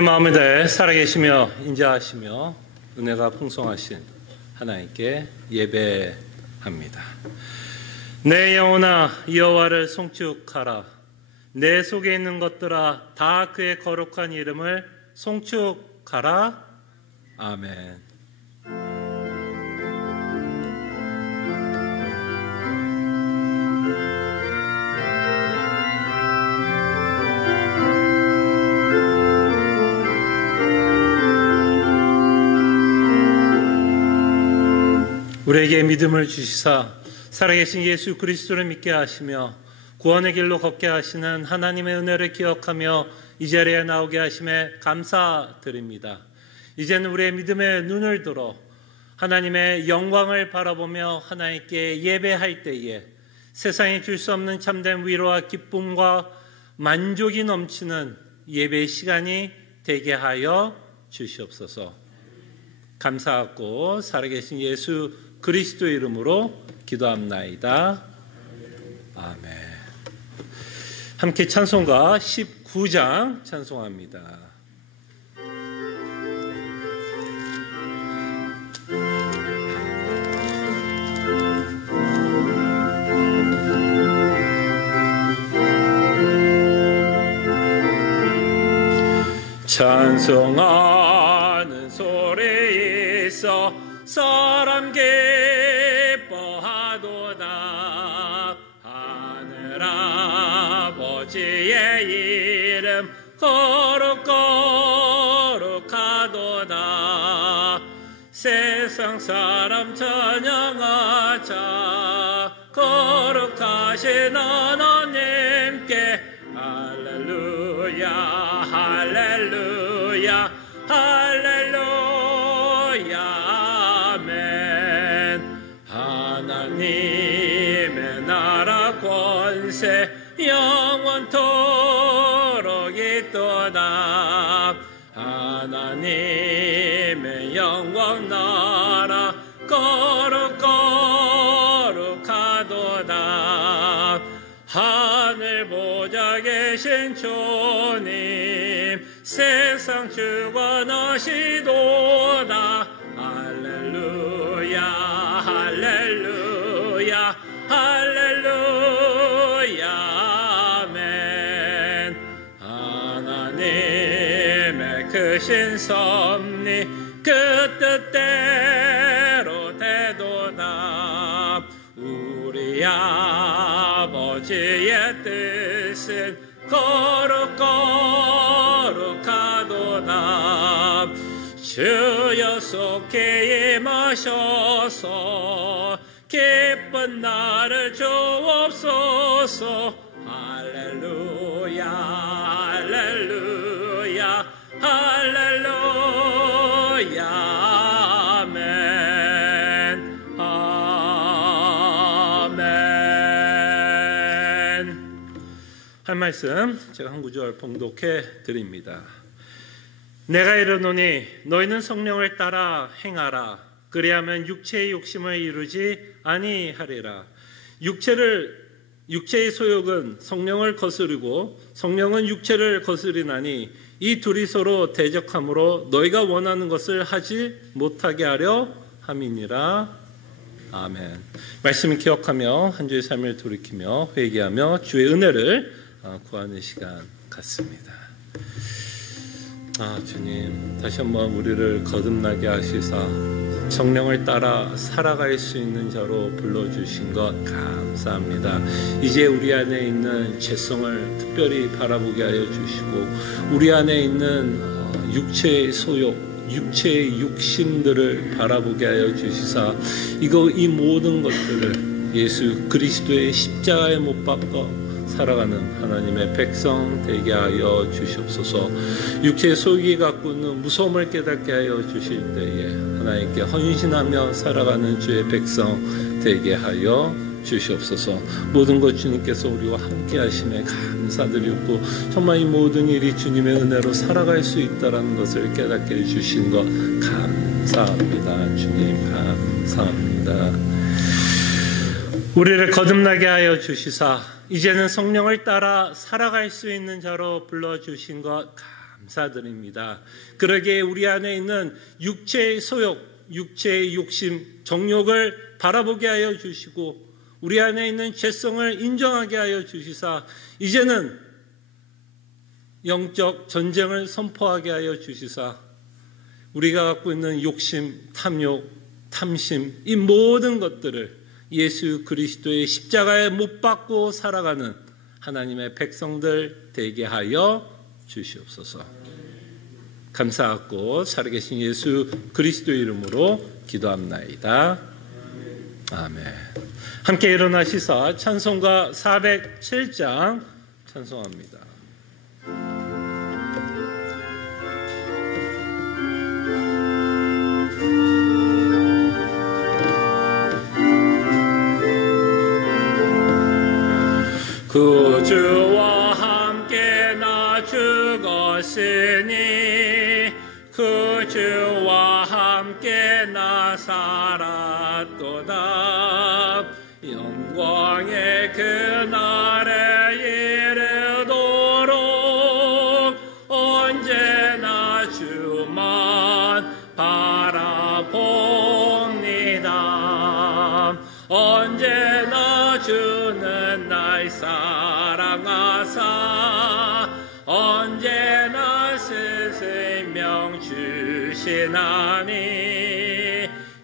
마음을 다해 살아계시며 인자하시며 은혜가 풍성하신 하나님께 예배합니다. 내 영혼아 여호와를 송축하라. 내 속에 있는 것들아 다 그의 거룩한 이름을 송축하라. 아멘. 우리에게 믿음을 주시사 살아계신 예수 그리스도를 믿게 하시며 구원의 길로 걷게 하시는 하나님의 은혜를 기억하며 이 자리에 나오게 하심에 감사드립니다. 이제는 우리의 믿음의 눈을 들어 하나님의 영광을 바라보며 하나님께 예배할 때에 세상이 줄 수 없는 참된 위로와 기쁨과 만족이 넘치는 예배의 시간이 되게 하여 주시옵소서. 감사하고 살아계신 예수 그리스도의 이름으로 기도합나이다. 아멘. 함께 찬송가 19장 찬송합니다. 찬송하는 소리 있어 사람 기뻐하도다. 하늘 아버지의 이름 거룩하도다. 세상 사람 찬양하자. 거룩하신 하나님께 할렐루야 할렐루야 할렐루야. 하나님의 나라 권세 영원토록 있도다. 하나님의 영광 나라 거룩하도다. 하늘 보좌 계신 주님 세상 주관하시도다. 할렐루야 할렐루야 할렐루야. 아멘. 하나님의 크신 섭리 그 뜻대로 되도다. 우리 아버지의 뜻은 거룩하도다. 주여 속히 임하셔서 기쁜 나를 주옵소서. 할렐루야 할렐루야 할렐루야. 아멘 아멘. 할 말씀 제가 한 구절 봉독해 드립니다. 내가 이르노니 너희는 성령을 따라 행하라. 그리하면 육체의 욕심을 이루지 아니하리라. 육체의 소욕은 성령을 거스르고 성령은 육체를 거스리나니 이 둘이 서로 대적하므로 너희가 원하는 것을 하지 못하게 하려 함이니라. 아멘. 말씀을 기억하며 한 주의 삶을 돌이키며 회개하며 주의 은혜를 구하는 시간 같습니다. 주님, 다시 한번 우리를 거듭나게 하시사 성령을 따라 살아갈 수 있는 자로 불러주신 것 감사합니다. 이제 우리 안에 있는 죄성을 특별히 바라보게 하여 주시고 우리 안에 있는 육체의 소욕, 육체의 욕심들을 바라보게 하여 주시사 이 모든 것들을 예수 그리스도의 십자가에 못 박아 살아가는 하나님의 백성 되게 하여 주시옵소서. 육체의 소욕이 갖고 있는 무서움을 깨닫게 하여 주실 때에 하나님께 헌신하며 살아가는 주의 백성 되게 하여 주시옵소서. 모든 것 주님께서 우리와 함께 하심에 감사드리고 정말 이 모든 일이 주님의 은혜로 살아갈 수 있다는 것을 깨닫게 해주신 것 감사합니다. 주님 감사합니다. 우리를 거듭나게 하여 주시사 이제는 성령을 따라 살아갈 수 있는 자로 불러주신 것 감사드립니다. 그러기에 우리 안에 있는 육체의 소욕, 육체의 욕심, 정욕을 바라보게 하여 주시고 우리 안에 있는 죄성을 인정하게 하여 주시사 이제는 영적 전쟁을 선포하게 하여 주시사 우리가 갖고 있는 욕심, 탐욕, 탐심 이 모든 것들을 예수 그리스도의 십자가에 못 박고 살아가는 하나님의 백성들 되게 하여 주시옵소서. 감사하고 살아계신 예수 그리스도의 이름으로 기도합나이다. 아멘. 함께 일어나시사 찬송가 407장 찬송합니다. 구주와 함께 나 죽었으니 구주와 함께 나 살았도다. 영광의 그날에 이르도록 언제나 주만 바라봅니다. 언제나 주는 날 사랑하사 언제나 스승명 주시나니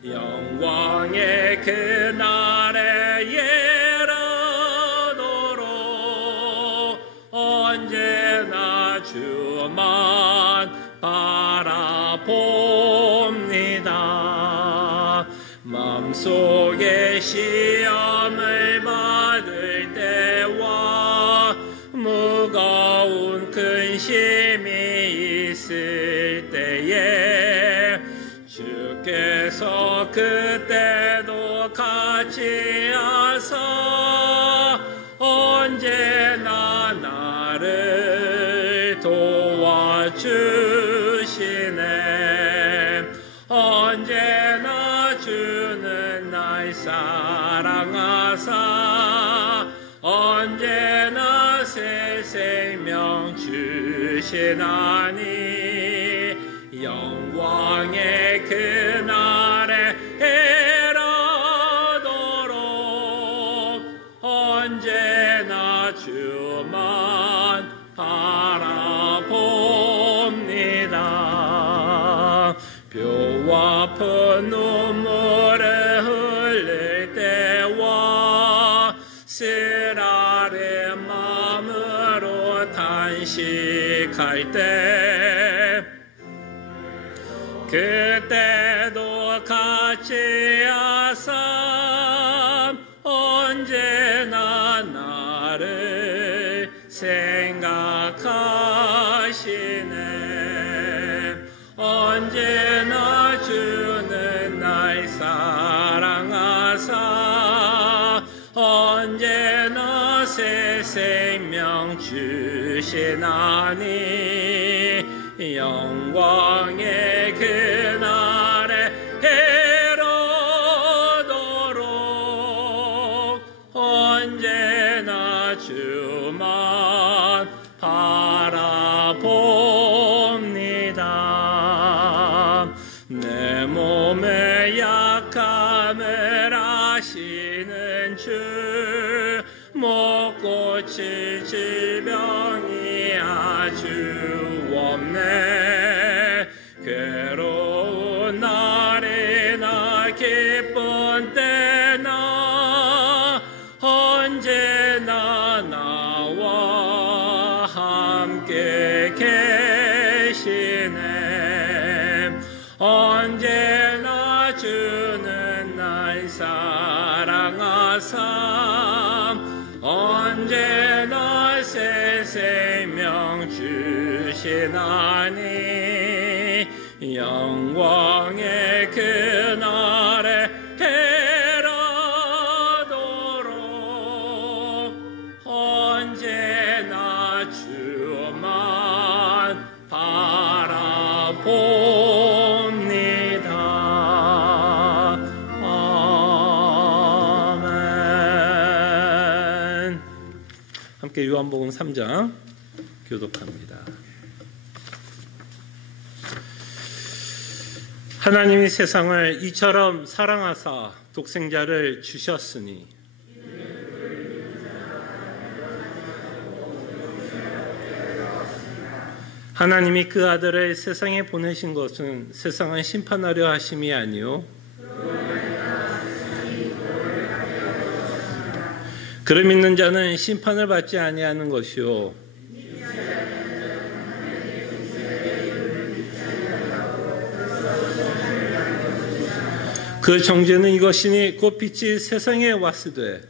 영광의 그날에 이르도록 언제나 주만 바라봅니다. 마음속에 시험을 받을 때와 무거운 근심이 있을 때에 주께서 그때도 같이 하사 언제나 나를 도와주시네. 언제나 주는 날 사랑하사 언제나 새 생명 주시나니 영광의 그날에 이르도록 언제나 주만 바라봅니다. 뼈와 아픈 눈물을 흘릴 때와 쓰라린 마음으로 탄식할 때 그때도 같이 하사 언제나 나를 생각하시네. 언제나 주는 날 사랑하사 언제나 새 생명 주시나니 영광의 그날에 이르도록 언제나 주만 바라봅니다. 내 몸의 약함을 아시는 주 못 고칠 질병이 아주 없네. 괴로운 날이나 기쁜 때나 언제나 나와 함께 계시네. 언제나 주는 날 사랑하사 언제나 새 생명 주시나니 영광의 그날에 이르도록 언제나 주만 바라봅니다. 아멘. 함께 요한복음 3장 교독합니다. 하나님이 세상을 이처럼 사랑하사 독생자를 주셨으니 하나님이 그 아들을 세상에 보내신 것은 세상을 심판하려 하심이 아니요 그를 믿는 자는 심판을 받지 아니하는 것이요 그 정죄는 이것이니 곧 빛이 세상에 왔으되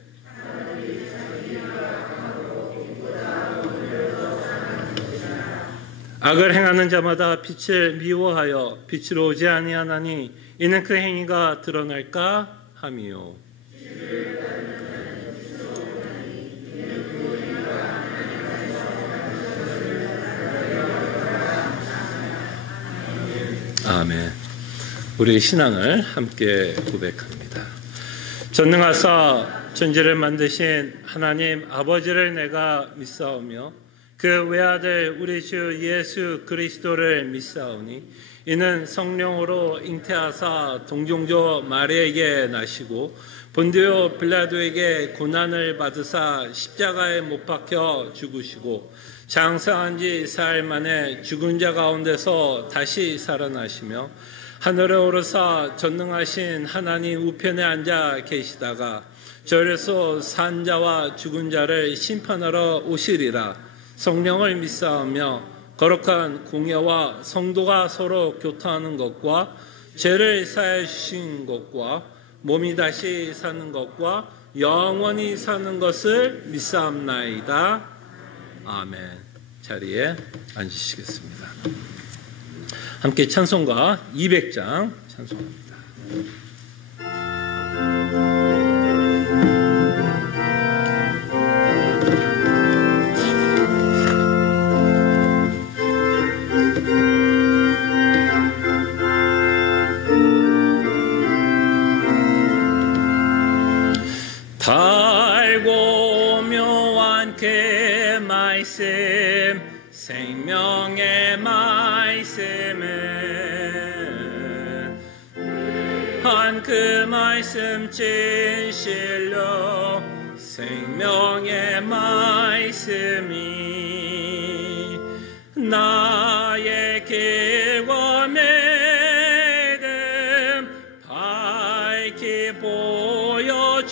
악을 행하는 자마다 빛을 미워하여 빛으로 오지 아니하나니 이는 그 행위가 드러날까 함이요. 아멘. 우리의 신앙을 함께 고백합니다. 전능하사 천지를 만드신 하나님 아버지를 내가 믿사오며 그 외아들 우리 주 예수 그리스도를 믿사오니 이는 성령으로 잉태하사 동정조 마리아에게 나시고 본디오 빌라도에게 고난을 받으사 십자가에 못 박혀 죽으시고 장사한 지 사흘 만에 죽은 자 가운데서 다시 살아나시며 하늘에 오르사 전능하신 하나님 우편에 앉아 계시다가 저에서 산 자와 죽은 자를 심판하러 오시리라. 성령을 믿사오며 거룩한 공예와 성도가 서로 교통하는 것과 죄를 사해 주신 것과 몸이 다시 사는 것과 영원히 사는 것을 믿사옵나이다. 아멘. 자리에 앉으시겠습니다. 함께 찬송가 200장 찬송합니다. 달고 묘한 그 말씀 생명의 말씀은 한 그 말씀 진실로 생명의 말씀이 나의 길과 믿음 밝히 보여주니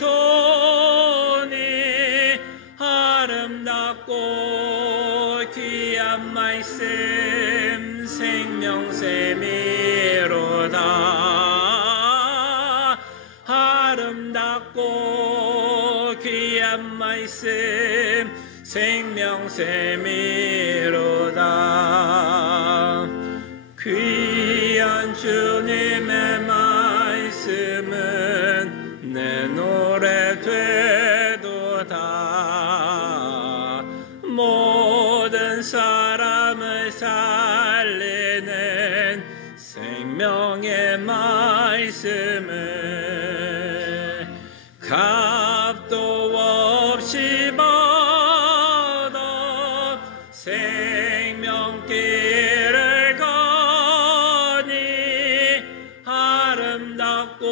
아름답고 귀한 말씀 생명샘이로다. 아름답고 귀한 말씀 생명샘이로다. 귀한 주님의 말씀은 내 노래 되도다. 모든 사람을 살리는 생명의 말씀을 값도 없이 받아 생명길을 가니 아름답고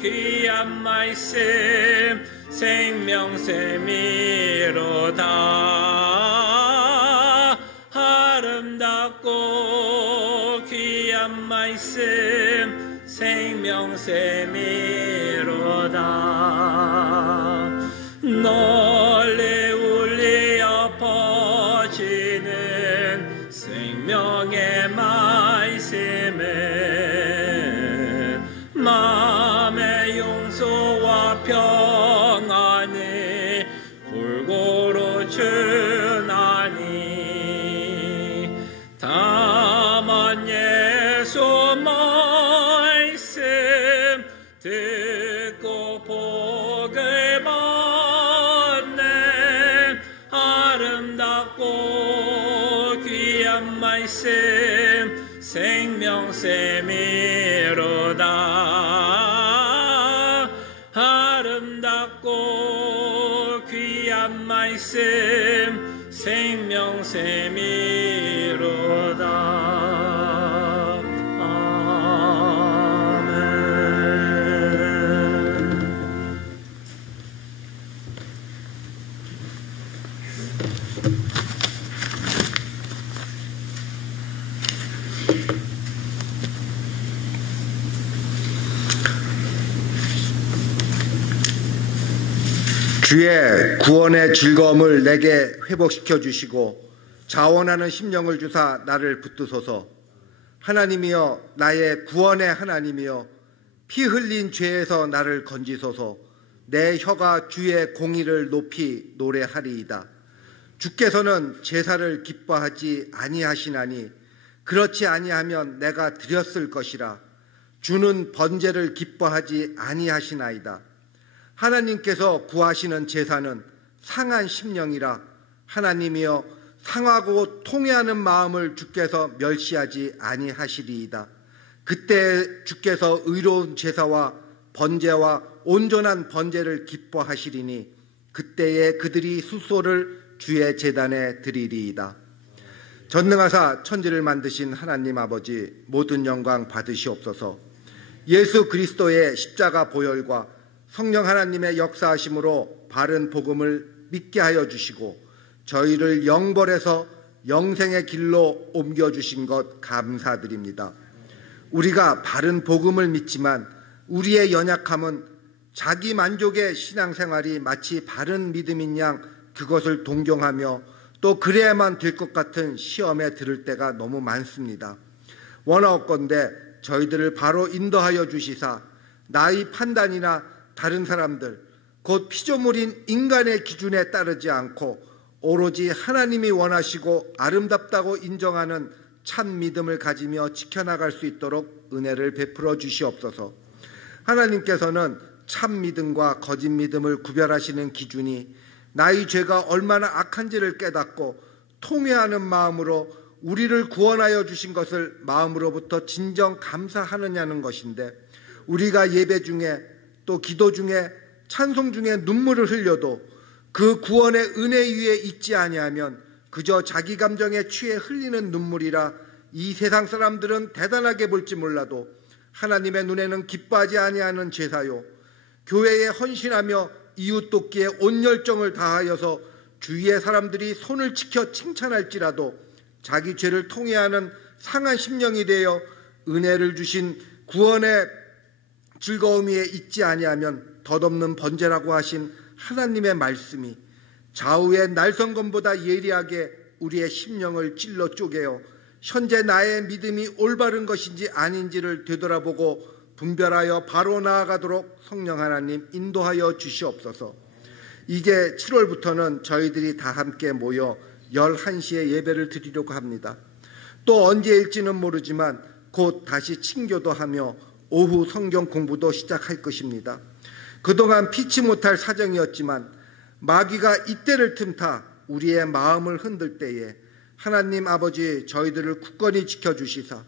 귀한 말씀 생명샘이로다. 아름답고 귀한 말씀 생명샘이로다. 널리 울려 퍼지는 생명의 말씀은 마음의 용서와 평안을 골고루 주나니 다만 예수 말씀 듣고 복을 받는 아름답고 귀한 말씀 생명샘이로다. 아름답고 귀한 말씀 생명샘이로다. 주의 구원의 즐거움을 내게 회복시켜 주시고 자원하는 심령을 주사 나를 붙드소서. 하나님이여, 나의 구원의 하나님이여, 피 흘린 죄에서 나를 건지소서. 내 혀가 주의 공의를 높이 노래하리이다. 주께서는 제사를 기뻐하지 아니하시나니 그렇지 아니하면 내가 드렸을 것이라. 주는 번제를 기뻐하지 아니하시나이다. 하나님께서 구하시는 제사는 상한 심령이라. 하나님이여, 상하고 통회하는 마음을 주께서 멸시하지 아니하시리이다. 그때 주께서 의로운 제사와 번제와 온전한 번제를 기뻐하시리니 그때에 그들이 수소를 주의 제단에 드리리이다. 전능하사 천지를 만드신 하나님 아버지, 모든 영광 받으시옵소서. 예수 그리스도의 십자가 보혈과 성령 하나님의 역사하심으로 바른 복음을 믿게 하여 주시고 저희를 영벌에서 영생의 길로 옮겨주신 것 감사드립니다. 우리가 바른 복음을 믿지만 우리의 연약함은 자기 만족의 신앙생활이 마치 바른 믿음인 양 그것을 동경하며 또 그래야만 될 것 같은 시험에 들을 때가 너무 많습니다. 원하옵건대 저희들을 바로 인도하여 주시사 나의 판단이나 다른 사람들, 곧 피조물인 인간의 기준에 따르지 않고 오로지 하나님이 원하시고 아름답다고 인정하는 참 믿음을 가지며 지켜나갈 수 있도록 은혜를 베풀어 주시옵소서. 하나님께서는 참 믿음과 거짓 믿음을 구별하시는 기준이 나의 죄가 얼마나 악한지를 깨닫고 통회하는 마음으로 우리를 구원하여 주신 것을 마음으로부터 진정 감사하느냐는 것인데, 우리가 예배 중에 또 기도 중에 찬송 중에 눈물을 흘려도 그 구원의 은혜 위에 있지 아니하면 그저 자기 감정에 취해 흘리는 눈물이라 이 세상 사람들은 대단하게 볼지 몰라도 하나님의 눈에는 기뻐하지 아니하는 제사요, 교회에 헌신하며 이웃 돕기에 온 열정을 다하여서 주위의 사람들이 손을 치켜 칭찬할지라도 자기 죄를 통회하는 상한 심령이 되어 은혜를 주신 구원의 즐거움 위에 있지 아니하면 덧없는 번제라고 하신 하나님의 말씀이 좌우의 날성검보다 예리하게 우리의 심령을 찔러 쪼개어 현재 나의 믿음이 올바른 것인지 아닌지를 되돌아보고 분별하여 바로 나아가도록 성령 하나님 인도하여 주시옵소서. 이제 7월부터는 저희들이 다 함께 모여 11시에 예배를 드리려고 합니다. 또 언제일지는 모르지만 곧 다시 친교도 하며 오후 성경 공부도 시작할 것입니다. 그동안 피치 못할 사정이었지만 마귀가 이때를 틈타 우리의 마음을 흔들 때에 하나님 아버지 저희들을 굳건히 지켜주시사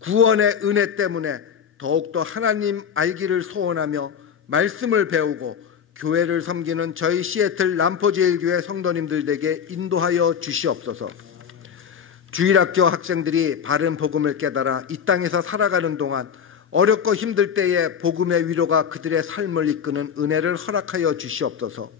구원의 은혜 때문에 더욱더 하나님 알기를 소원하며 말씀을 배우고 교회를 섬기는 저희 시애틀 람포제일교회 성도님들에게 인도하여 주시옵소서. 주일학교 학생들이 바른 복음을 깨달아 이 땅에서 살아가는 동안 어렵고 힘들 때에 복음의 위로가 그들의 삶을 이끄는 은혜를 허락하여 주시옵소서.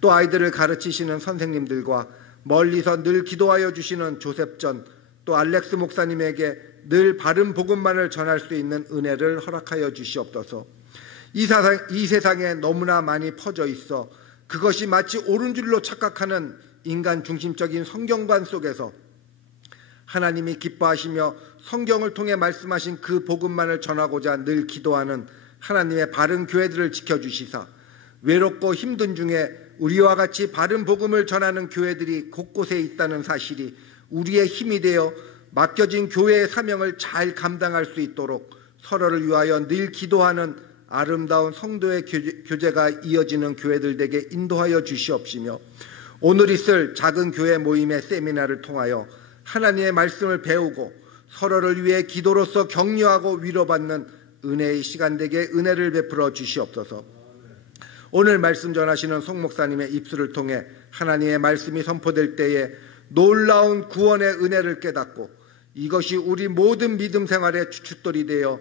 또 아이들을 가르치시는 선생님들과 멀리서 늘 기도하여 주시는 조셉전 또 알렉스 목사님에게 늘 바른 복음만을 전할 수 있는 은혜를 허락하여 주시옵소서. 이 세상에 너무나 많이 퍼져 있어 그것이 마치 옳은 줄로 착각하는 인간 중심적인 성경관 속에서 하나님이 기뻐하시며 성경을 통해 말씀하신 그 복음만을 전하고자 늘 기도하는 하나님의 바른 교회들을 지켜주시사 외롭고 힘든 중에 우리와 같이 바른 복음을 전하는 교회들이 곳곳에 있다는 사실이 우리의 힘이 되어 맡겨진 교회의 사명을 잘 감당할 수 있도록 서로를 위하여 늘 기도하는 아름다운 성도의 교제가 이어지는 교회들에게 인도하여 주시옵시며 오늘 있을 작은 교회 모임의 세미나를 통하여 하나님의 말씀을 배우고 서로를 위해 기도로서 격려하고 위로받는 은혜의 시간 되게 은혜를 베풀어 주시옵소서. 오늘 말씀 전하시는 송 목사님의 입술을 통해 하나님의 말씀이 선포될 때에 놀라운 구원의 은혜를 깨닫고 이것이 우리 모든 믿음 생활의 주춧돌이 되어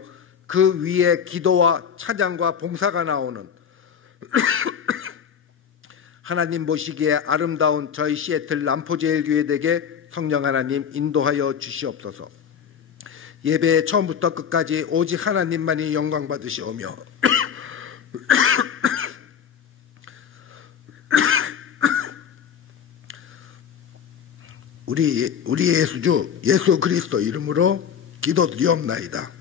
그 위에 기도와 찬양과 봉사가 나오는 하나님 보시기에 아름다운 저희 시애틀 람포제일교회에게 성령 하나님 인도하여 주시옵소서. 예배의 처음부터 끝까지 오직 하나님만이 영광 받으시오며 우리 예수주 예수 그리스도 이름으로 기도드리옵나이다.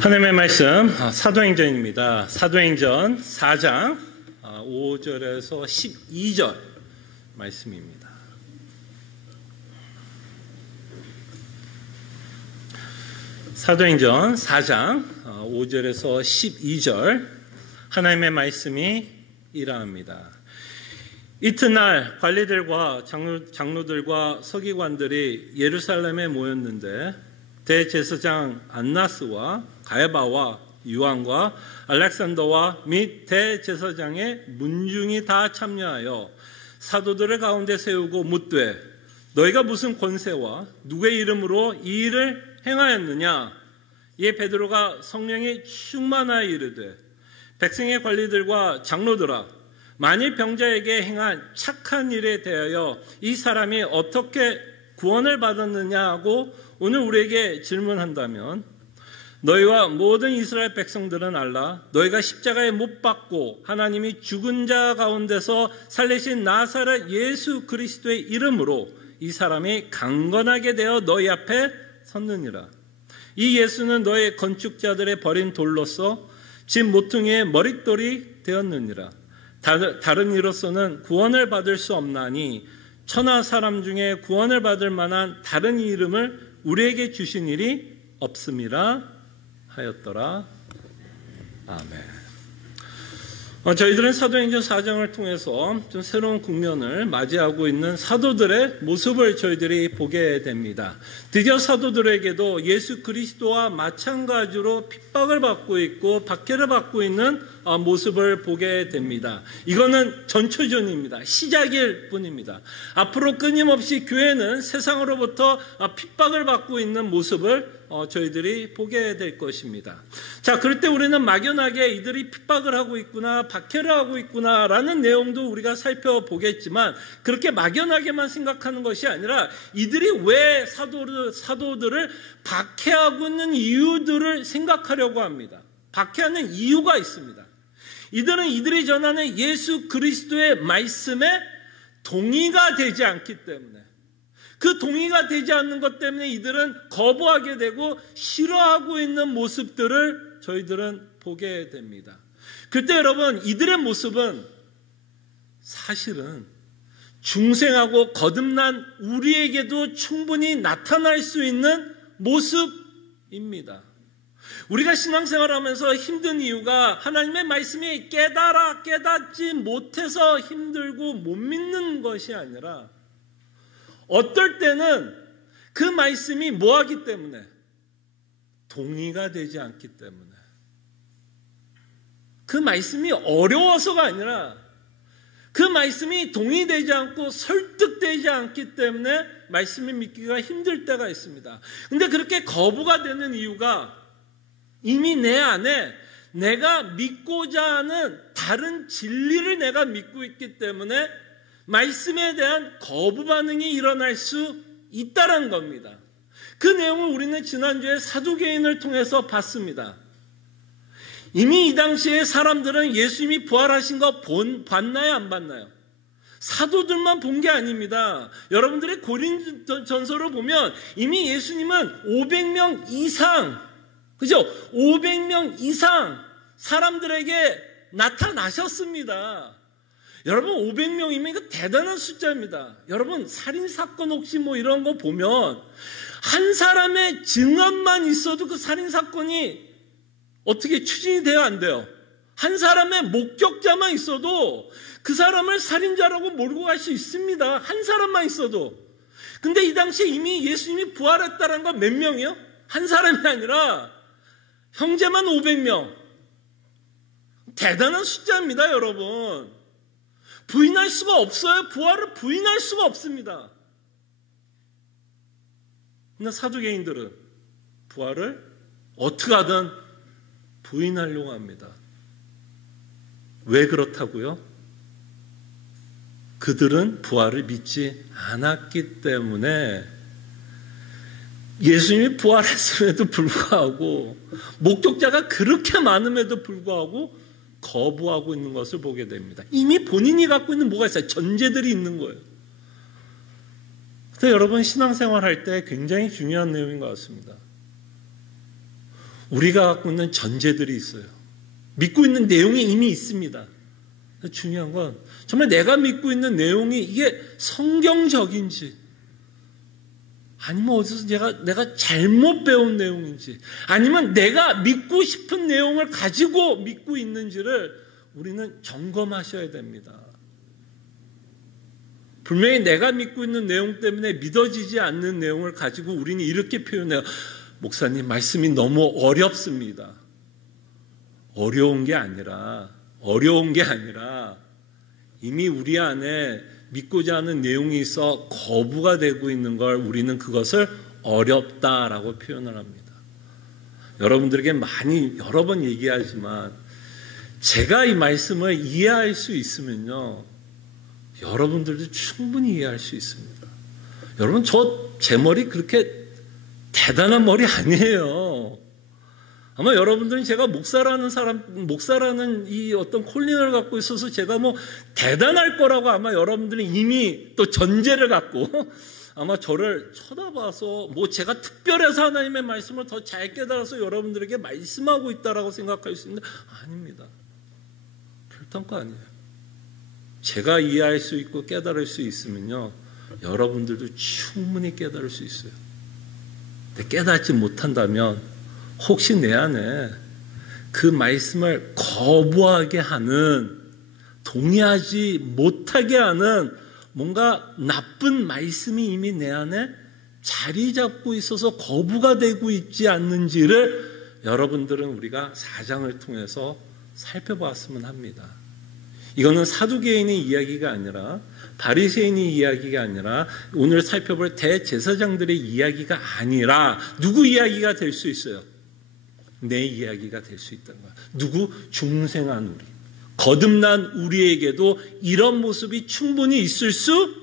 하나님의 말씀 사도행전입니다. 사도행전 4장 5절에서 12절 말씀입니다. 사도행전 4장 5절에서 12절 하나님의 말씀이 이러합니다. 이튿날 관리들과 장로들과 서기관들이 예루살렘에 모였는데 대제사장 안나스와 가야바와 요한과 알렉산더와 및 대제사장의 문중이 다 참여하여 사도들을 가운데 세우고 묻되 너희가 무슨 권세와 누구의 이름으로 이 일을 행하였느냐? 이에 베드로가 성령이 충만하여 이르되 백성의 관리들과 장로들아 만일 병자에게 행한 착한 일에 대하여 이 사람이 어떻게 구원을 받았느냐 하고 오늘 우리에게 질문한다면 너희와 모든 이스라엘 백성들은 알라 너희가 십자가에 못 박고 하나님이 죽은 자 가운데서 살리신 나사렛 예수 그리스도의 이름으로 이 사람이 강건하게 되어 너희 앞에 섰느니라. 이 예수는 너희 건축자들의 버린 돌로서 집 모퉁이의 머릿돌이 되었느니라. 다른 이로서는 구원을 받을 수 없나니 천하 사람 중에 구원을 받을 만한 다른 이름을 우리에게 주신 일이 없음이라 하였더라. 아멘. 저희들은 사도행전 4장을 통해서 좀 새로운 국면을 맞이하고 있는 사도들의 모습을 저희들이 보게 됩니다. 드디어 사도들에게도 예수 그리스도와 마찬가지로 핍박을 받고 있고 박해를 받고 있는 모습을 보게 됩니다. 이거는 전초전입니다. 시작일 뿐입니다. 앞으로 끊임없이 교회는 세상으로부터 핍박을 받고 있는 모습을 저희들이 보게 될 것입니다. 자, 그럴 때 우리는 막연하게 이들이 핍박을 하고 있구나, 박해를 하고 있구나 라는 내용도 우리가 살펴보겠지만 그렇게 막연하게만 생각하는 것이 아니라 이들이 왜 사도들을 박해하고 있는 이유들을 생각하려고 합니다. 박해하는 이유가 있습니다. 이들은 이들이 전하는 예수 그리스도의 말씀에 동의가 되지 않기 때문에 그 동의가 되지 않는 것 때문에 이들은 거부하게 되고 싫어하고 있는 모습들을 저희들은 보게 됩니다. 그때 여러분 이들의 모습은 사실은 중생하고 거듭난 우리에게도 충분히 나타날 수 있는 모습입니다. 우리가 신앙생활하면서 힘든 이유가 하나님의 말씀이 깨닫지 못해서 힘들고 못 믿는 것이 아니라 어떨 때는 그 말씀이 뭐하기 때문에 동의가 되지 않기 때문에 그 말씀이 어려워서가 아니라 그 말씀이 동의되지 않고 설득되지 않기 때문에 말씀을 믿기가 힘들 때가 있습니다. 그런데 그렇게 거부가 되는 이유가 이미 내 안에 내가 믿고자 하는 다른 진리를 내가 믿고 있기 때문에 말씀에 대한 거부 반응이 일어날 수 있다는 겁니다. 그 내용을 우리는 지난주에 사두개인을 통해서 봤습니다. 이미 이 당시에 사람들은 예수님이 부활하신 거 봤나요? 안 봤나요? 사도들만 본 게 아닙니다. 여러분들의 고린전서를 보면 이미 예수님은 500명 이상, 그죠? 500명 이상 사람들에게 나타나셨습니다. 여러분 500명이면 이거 대단한 숫자입니다. 여러분 살인사건 혹시 뭐 이런 거 보면 한 사람의 증언만 있어도 그 살인사건이 어떻게 추진이 돼요? 안 돼요? 한 사람의 목격자만 있어도 그 사람을 살인자라고 몰고 갈 수 있습니다. 한 사람만 있어도. 근데 이 당시에 이미 예수님이 부활했다는 건 몇 명이요? 한 사람이 아니라 형제만 500명. 대단한 숫자입니다, 여러분. 부인할 수가 없어요. 부활을 부인할 수가 없습니다. 근데 사두개인들은 부활을 어떻게 하든 부인하려고 합니다. 왜 그렇다고요? 그들은 부활을 믿지 않았기 때문에 예수님이 부활했음에도 불구하고 목격자가 그렇게 많음에도 불구하고 거부하고 있는 것을 보게 됩니다. 이미 본인이 갖고 있는 뭐가 있어요? 전제들이 있는 거예요. 그래서 여러분 신앙생활 할 때 굉장히 중요한 내용인 것 같습니다. 우리가 갖고 있는 전제들이 있어요. 믿고 있는 내용이 이미 있습니다. 중요한 건 정말 내가 믿고 있는 내용이 이게 성경적인지 아니면 어디서 내가 잘못 배운 내용인지 아니면 내가 믿고 싶은 내용을 가지고 믿고 있는지를 우리는 점검하셔야 됩니다. 분명히 내가 믿고 있는 내용 때문에 믿어지지 않는 내용을 가지고 우리는 이렇게 표현해요. 목사님 말씀이 너무 어렵습니다. 어려운 게 아니라 이미 우리 안에 믿고자 하는 내용이 있어 거부가 되고 있는 걸 우리는 그것을 어렵다라고 표현을 합니다. 여러분들에게 여러 번 얘기하지만 제가 이 말씀을 이해할 수 있으면요. 여러분들도 충분히 이해할 수 있습니다. 여러분 제 머리 그렇게 대단한 머리 아니에요. 아마 여러분들은 제가 목사라는 이 어떤 콜링을 갖고 있어서 제가 뭐 대단할 거라고 아마 여러분들은 이미 또 전제를 갖고 아마 저를 쳐다봐서 뭐 제가 특별해서 하나님의 말씀을 더 잘 깨달아서 여러분들에게 말씀하고 있다라고 생각할 수 있는데 아닙니다. 별탄거 아니에요. 제가 이해할 수 있고 깨달을 수 있으면요. 여러분들도 충분히 깨달을 수 있어요. 근데 깨닫지 못한다면 혹시 내 안에 그 말씀을 거부하게 하는, 동의하지 못하게 하는 뭔가 나쁜 말씀이 이미 내 안에 자리 잡고 있어서 거부가 되고 있지 않는지를 여러분들은 우리가 4장을 통해서 살펴봤으면 합니다. 이거는 사두개인의 이야기가 아니라 바리새인의 이야기가 아니라 오늘 살펴볼 대제사장들의 이야기가 아니라 누구 이야기가 될 수 있어요? 내 이야기가 될 수 있다는 거야. 누구? 중생한 우리. 거듭난 우리에게도 이런 모습이 충분히 있을 수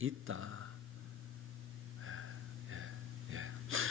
있다.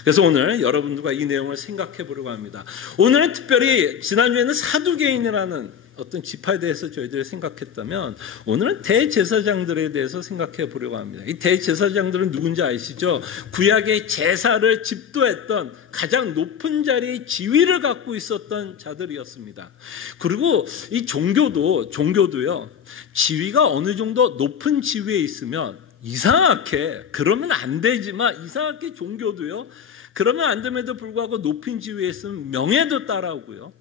그래서 오늘 여러분들과 이 내용을 생각해 보려고 합니다. 오늘은 특별히 지난주에는 사두개인이라는 어떤 지파에 대해서 저희들이 생각했다면 오늘은 대제사장들에 대해서 생각해 보려고 합니다. 이 대제사장들은 누군지 아시죠? 구약의 제사를 집도했던 가장 높은 자리의 지위를 갖고 있었던 자들이었습니다. 그리고 이 종교도요. 지위가 어느 정도 높은 지위에 있으면 이상하게 그러면 안 되지만 이상하게 종교도요. 그러면 안 됨에도 불구하고 높은 지위에 있으면 명예도 따라오고요.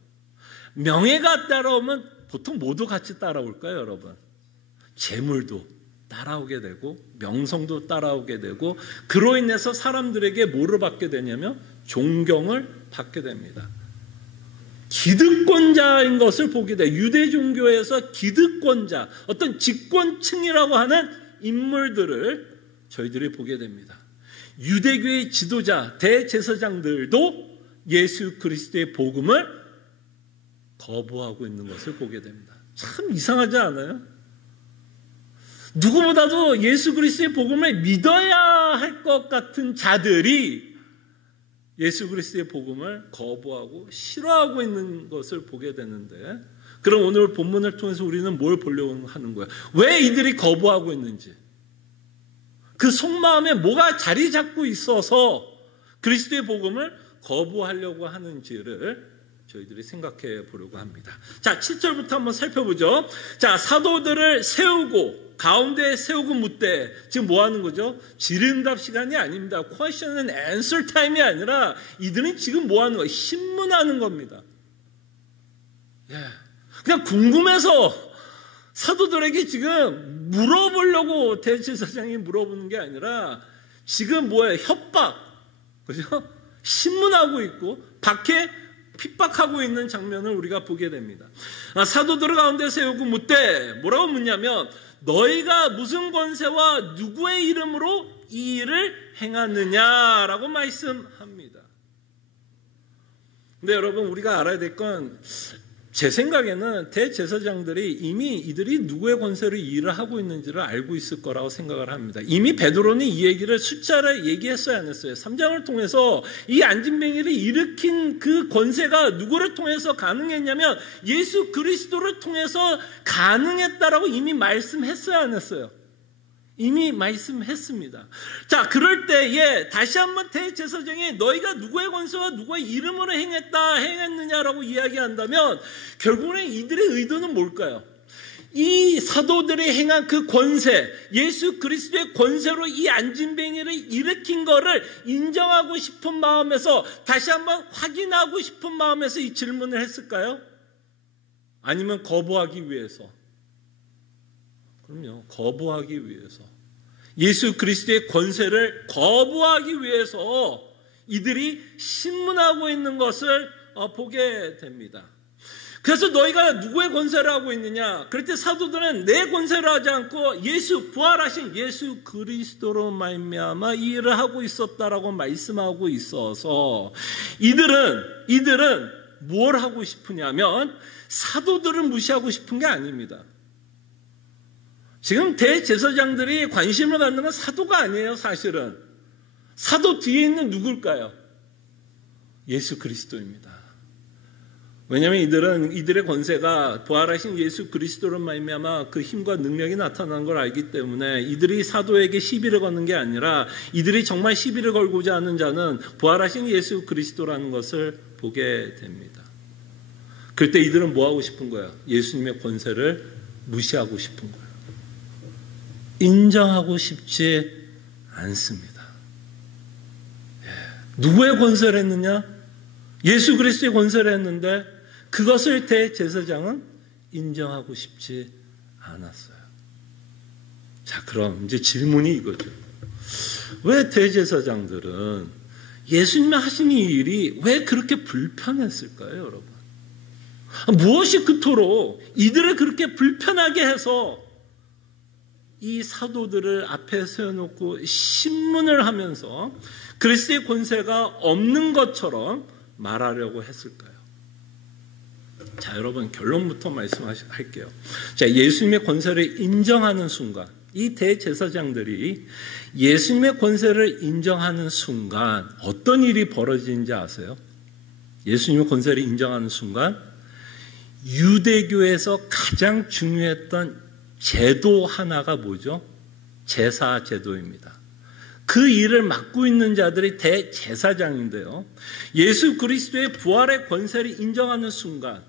명예가 따라오면 보통 모두 같이 따라올까요, 여러분? 재물도 따라오게 되고 명성도 따라오게 되고 그로 인해서 사람들에게 뭐를 받게 되냐면 존경을 받게 됩니다. 기득권자인 것을 보게 돼요. 유대 종교에서 기득권자, 어떤 직권층이라고 하는 인물들을 저희들이 보게 됩니다. 유대교의 지도자, 대제사장들도 예수 그리스도의 복음을 거부하고 있는 것을 보게 됩니다. 참 이상하지 않아요? 누구보다도 예수 그리스도의 복음을 믿어야 할 것 같은 자들이 예수 그리스도의 복음을 거부하고 싫어하고 있는 것을 보게 되는데, 그럼 오늘 본문을 통해서 우리는 뭘 보려고 하는 거야? 왜 이들이 거부하고 있는지, 그 속마음에 뭐가 자리 잡고 있어서 그리스도의 복음을 거부하려고 하는지를 저희들이 생각해 보려고 합니다. 자, 7절부터 한번 살펴보죠. 자, 사도들을 세우고 가운데에 세우고 묻되, 지금 뭐 하는 거죠? 질의응답 시간이 아닙니다. question and answer 타임이 아니라 이들은 지금 뭐 하는 거예요? 신문하는 겁니다. 그냥 궁금해서 사도들에게 지금 물어보려고 대제사장이 물어보는 게 아니라 지금 뭐예요? 협박, 그죠? 신문하고 있고 밖에 핍박하고 있는 장면을 우리가 보게 됩니다. 사도들 가운데 세우고 묻되, 뭐라고 묻냐면 너희가 무슨 권세와 누구의 이름으로 이 일을 행하느냐라고 말씀합니다. 근데 여러분, 우리가 알아야 될 건, 제 생각에는 대제사장들이 이미 이들이 누구의 권세로 이 일을 하고 있는지를 알고 있을 거라고 생각을 합니다. 이미 베드로는 이 얘기를 숫자를 얘기했어야 안 했어요. 3장을 통해서 이 안진뱅이를 일으킨 그 권세가 누구를 통해서 가능했냐면 예수 그리스도를 통해서 가능했다라고 이미 말씀했어야 안 했어요. 이미 말씀했습니다. 자, 그럴 때에 다시 한번 대제사장이 너희가 누구의 권세와 누구의 이름으로 행했느냐라고 이야기한다면 결국은 이들의 의도는 뭘까요? 이 사도들이 행한 그 권세, 예수 그리스도의 권세로 이 안진뱅이를 일으킨 거를 인정하고 싶은 마음에서, 다시 한번 확인하고 싶은 마음에서 이 질문을 했을까요? 아니면 거부하기 위해서? 그럼요, 거부하기 위해서. 예수 그리스도의 권세를 거부하기 위해서 이들이 신문하고 있는 것을 보게 됩니다. 그래서 너희가 누구의 권세를 하고 있느냐? 그럴 때 사도들은 내 권세를 하지 않고 부활하신 예수 그리스도로 말미암아 이 일을 하고 있었다라고 말씀하고 있어서 이들은 뭘 하고 싶으냐면 사도들을 무시하고 싶은 게 아닙니다. 지금 대제사장들이 관심을 갖는 건 사도가 아니에요, 사실은. 사도 뒤에 있는 누굴까요? 예수 그리스도입니다. 왜냐하면 이들의 권세가 부활하신 예수 그리스도로 말미암아 그 힘과 능력이 나타난 걸 알기 때문에 이들이 사도에게 시비를 거는 게 아니라 이들이 정말 시비를 걸고자 하는 자는 부활하신 예수 그리스도라는 것을 보게 됩니다. 그럴 때 이들은 뭐 하고 싶은 거야? 예수님의 권세를 무시하고 싶은 거야. 인정하고 싶지 않습니다. 누구의 권세를 했느냐? 예수 그리스도의 권세를 했는데 그것을 대제사장은 인정하고 싶지 않았어요. 자, 그럼 이제 질문이 이거죠. 왜 대제사장들은 예수님이 하신 이 일이 왜 그렇게 불편했을까요, 여러분? 무엇이 그토록 이들을 그렇게 불편하게 해서 이 사도들을 앞에 세워놓고 신문을 하면서 그리스도의 권세가 없는 것처럼 말하려고 했을까요? 자, 여러분, 결론부터 말씀할게요. 자, 예수님의 권세를 인정하는 순간, 이 대제사장들이 예수님의 권세를 인정하는 순간 어떤 일이 벌어지는지 아세요? 예수님의 권세를 인정하는 순간 유대교에서 가장 중요했던 제도 하나가 뭐죠? 제사 제도입니다. 그 일을 맡고 있는 자들이 대제사장인데요. 예수 그리스도의 부활의 권세를 인정하는 순간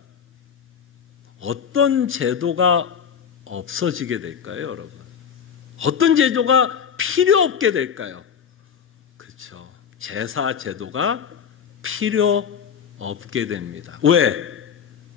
어떤 제도가 없어지게 될까요, 여러분? 어떤 제도가 필요 없게 될까요? 그렇죠. 제사 제도가 필요 없게 됩니다. 왜?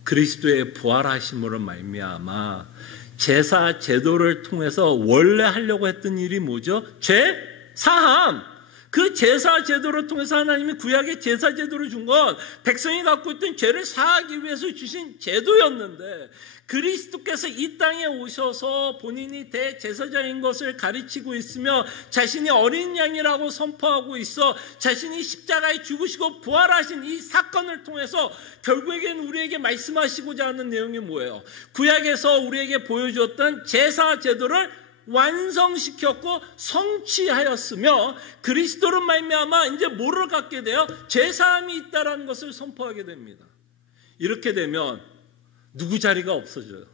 그리스도의 부활하심으로 말미암아 제사 제도를 통해서 원래 하려고 했던 일이 뭐죠? 죄 사함. 그 제사 제도를 통해서 하나님이 구약의 제사 제도를 준 건 백성이 갖고 있던 죄를 사하기 위해서 주신 제도였는데 그리스도께서 이 땅에 오셔서 본인이 대제사장인 것을 가르치고 있으며 자신이 어린 양이라고 선포하고 있어 자신이 십자가에 죽으시고 부활하신 이 사건을 통해서 결국에는 우리에게 말씀하시고자 하는 내용이 뭐예요? 구약에서 우리에게 보여주었던 제사 제도를 완성시켰고 성취하였으며 그리스도로 말미암아 이제 뭐를 갖게 돼요? 제사함이 있다라는 것을 선포하게 됩니다. 이렇게 되면 누구 자리가 없어져요?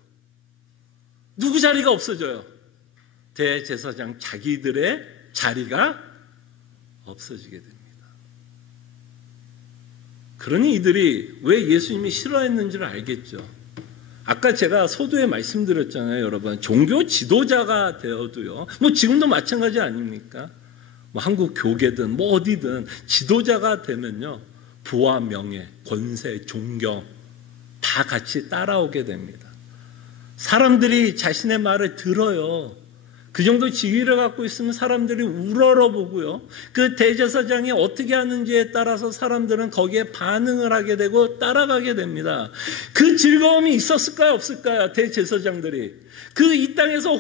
누구 자리가 없어져요? 대제사장 자기들의 자리가 없어지게 됩니다. 그러니 이들이 왜 예수님이 싫어했는지를 알겠죠. 아까 제가 서두에 말씀드렸잖아요, 여러분. 종교 지도자가 되어도요. 뭐 지금도 마찬가지 아닙니까? 뭐 한국 교계든 뭐 어디든 지도자가 되면요. 부와 명예, 권세, 존경 다 같이 따라오게 됩니다. 사람들이 자신의 말을 들어요. 그 정도 지위를 갖고 있으면 사람들이 우러러보고요. 그 대제사장이 어떻게 하는지에 따라서 사람들은 거기에 반응을 하게 되고 따라가게 됩니다. 그 즐거움이 있었을까요? 없을까요? 대제사장들이. 그 이 땅에서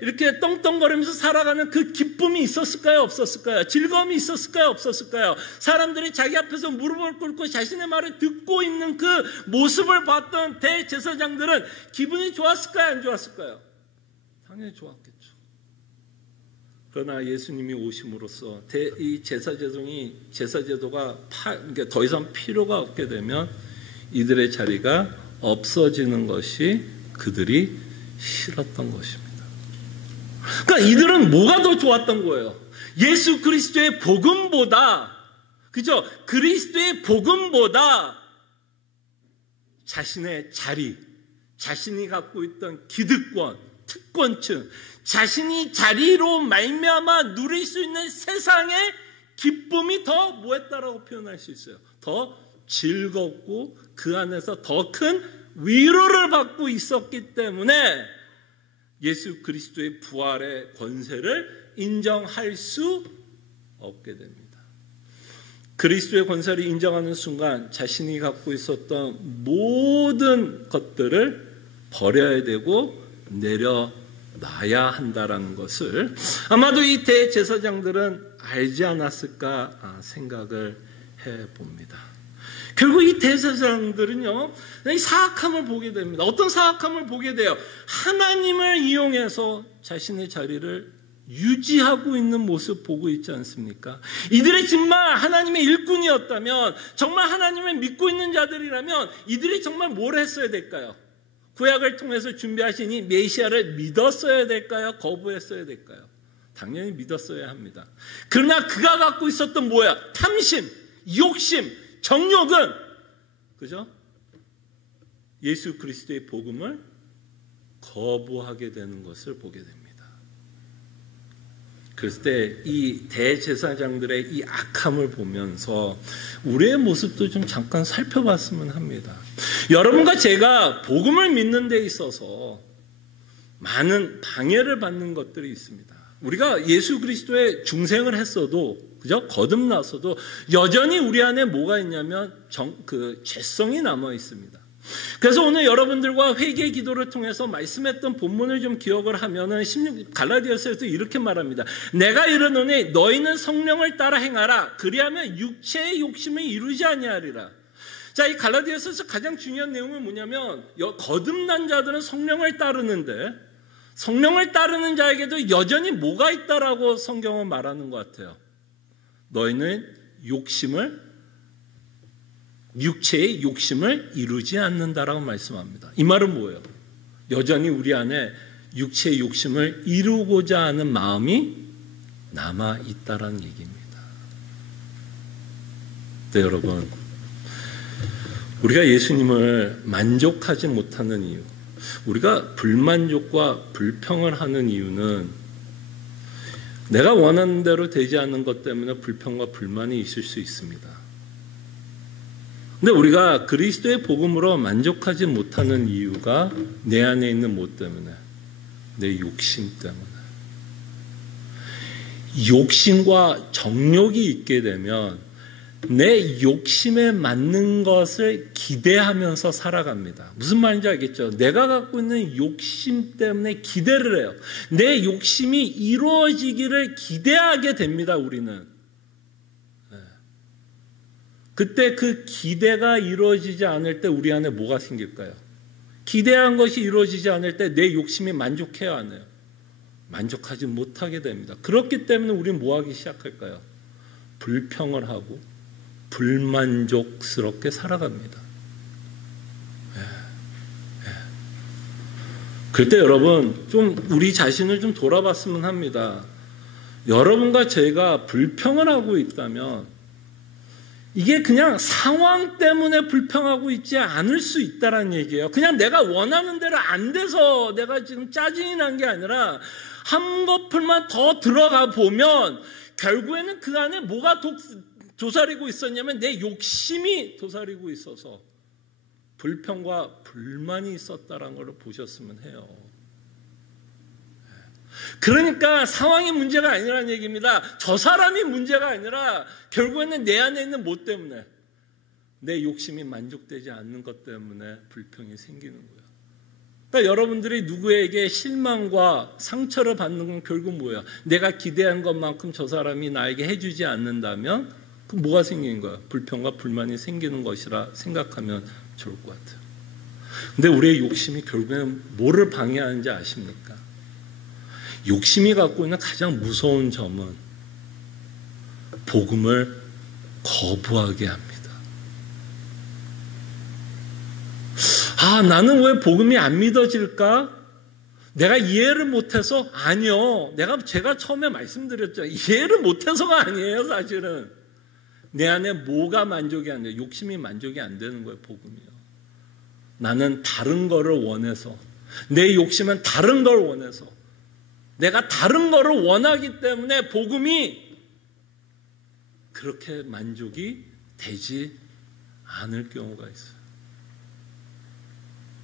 이렇게 떵떵거리면서 살아가는 그 기쁨이 있었을까요? 없었을까요? 즐거움이 있었을까요? 없었을까요? 사람들이 자기 앞에서 무릎을 꿇고 자신의 말을 듣고 있는 그 모습을 봤던 대제사장들은 기분이 좋았을까요? 안 좋았을까요? 당연히 좋았겠죠. 그러나 예수님이 오심으로써 이 제사제도가 그러니까 더 이상 필요가 없게 되면 이들의 자리가 없어지는 것이 그들이 싫었던 것입니다. 그러니까 이들은 뭐가 더 좋았던 거예요? 예수 그리스도의 복음보다, 그죠? 그리스도의 복음보다 자신의 자리, 자신이 갖고 있던 기득권, 특권층, 자신이 자리로 말미암아 누릴 수 있는 세상의 기쁨이 더 뭐했다라고 표현할 수 있어요. 더 즐겁고 그 안에서 더 큰 위로를 받고 있었기 때문에 예수 그리스도의 부활의 권세를 인정할 수 없게 됩니다. 그리스도의 권세를 인정하는 순간 자신이 갖고 있었던 모든 것들을 버려야 되고 내려놔야 한다는 것을 아마도 이 대제사장들은 알지 않았을까 생각을 해봅니다. 결국 이 대제사장들은요, 이 사악함을 보게 됩니다. 어떤 사악함을 보게 돼요? 하나님을 이용해서 자신의 자리를 유지하고 있는 모습 보고 있지 않습니까? 이들이 정말 하나님의 일꾼이었다면, 정말 하나님을 믿고 있는 자들이라면 이들이 정말 뭘 했어야 될까요? 구약을 통해서 준비하신 이 메시아를 믿었어야 될까요? 거부했어야 될까요? 당연히 믿었어야 합니다. 그러나 그가 갖고 있었던 뭐야? 탐심, 욕심, 정욕은, 그죠? 예수 그리스도의 복음을 거부하게 되는 것을 보게 됩니다. 그랬을 때 이 대제사장들의 이 악함을 보면서 우리의 모습도 좀 잠깐 살펴봤으면 합니다. 여러분과 제가 복음을 믿는 데 있어서 많은 방해를 받는 것들이 있습니다. 우리가 예수 그리스도의 중생을 했어도, 그죠? 거듭났어도 여전히 우리 안에 뭐가 있냐면 죄성이 남아 있습니다. 그래서 오늘 여러분들과 회개 기도를 통해서 말씀했던 본문을 좀 기억을 하면은 갈라디아서에서 이렇게 말합니다. 내가 이르노니 너희는 성령을 따라 행하라. 그리하면 육체의 욕심을 이루지 아니하리라. 자, 이 갈라디아서에서 가장 중요한 내용은 뭐냐면 거듭난 자들은 성령을 따르는데 성령을 따르는 자에게도 여전히 뭐가 있다라고 성경은 말하는 것 같아요. 너희는 육체의 욕심을 이루지 않는다라고 말씀합니다. 이 말은 뭐예요? 여전히 우리 안에 육체의 욕심을 이루고자 하는 마음이 남아 있다라는 얘기입니다. 네, 여러분, 우리가 예수님을 만족하지 못하는 이유, 우리가 불만족과 불평을 하는 이유는 내가 원하는 대로 되지 않는 것 때문에 불평과 불만이 있을 수 있습니다. 근데 우리가 그리스도의 복음으로 만족하지 못하는 이유가 내 안에 있는 뭐 때문에? 내 욕심 때문에. 욕심과 정욕이 있게 되면 내 욕심에 맞는 것을 기대하면서 살아갑니다. 무슨 말인지 알겠죠? 내가 갖고 있는 욕심 때문에 기대를 해요. 내 욕심이 이루어지기를 기대하게 됩니다, 우리는. 그때 그 기대가 이루어지지 않을 때 우리 안에 뭐가 생길까요? 기대한 것이 이루어지지 않을 때 내 욕심이 만족해야 하네요. 만족하지 못하게 됩니다. 그렇기 때문에 우리는 뭐 하기 시작할까요? 불평을 하고 불만족스럽게 살아갑니다. 그럴 때 여러분, 좀 우리 자신을 좀 돌아봤으면 합니다. 여러분과 제가 불평을 하고 있다면 이게 그냥 상황 때문에 불평하고 있지 않을 수 있다는 얘기예요. 그냥 내가 원하는 대로 안 돼서 내가 지금 짜증이 난 게 아니라 한 거풀만 더 들어가 보면 결국에는 그 안에 뭐가 도사리고 있었냐면 내 욕심이 도사리고 있어서 불평과 불만이 있었다는 걸 보셨으면 해요. 그러니까 상황이 문제가 아니라는 얘기입니다. 저 사람이 문제가 아니라 결국에는 내 안에 있는 뭐 때문에, 내 욕심이 만족되지 않는 것 때문에 불평이 생기는 거예요. 그러니까 여러분들이 누구에게 실망과 상처를 받는 건 결국 뭐예요? 내가 기대한 것만큼 저 사람이 나에게 해주지 않는다면 그 뭐가 생기는 거예요? 불평과 불만이 생기는 것이라 생각하면 좋을 것 같아요. 근데 우리의 욕심이 결국에는 뭐를 방해하는지 아십니까? 욕심이 갖고 있는 가장 무서운 점은 복음을 거부하게 합니다. 나는 왜 복음이 안 믿어질까? 내가 이해를 못해서? 아니요. 제가 처음에 말씀드렸죠. 이해를 못해서가 아니에요, 사실은. 내 안에 뭐가 만족이 안 돼요? 욕심이 만족이 안 되는 거예요, 복음이요. 나는 다른 거를 원해서, 내 욕심은 다른 걸 원해서, 내가 다른 거를 원하기 때문에 복음이 그렇게 만족이 되지 않을 경우가 있어요.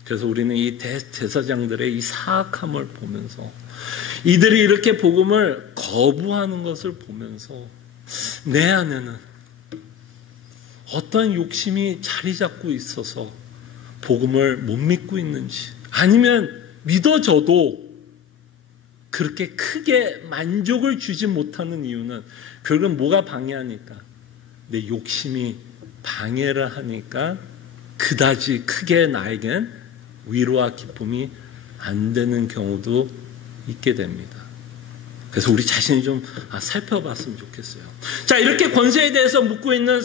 그래서 우리는 이 대제사장들의 이 사악함을 보면서, 이들이 이렇게 복음을 거부하는 것을 보면서 내 안에는 어떤 욕심이 자리 잡고 있어서 복음을 못 믿고 있는지, 아니면 믿어져도 그렇게 크게 만족을 주지 못하는 이유는 결국은 뭐가 방해하니까, 내 욕심이 방해를 하니까 그다지 크게 나에겐 위로와 기쁨이 안 되는 경우도 있게 됩니다. 그래서 우리 자신이 좀 살펴봤으면 좋겠어요. 자, 이렇게 권세에 대해서 묻고 있는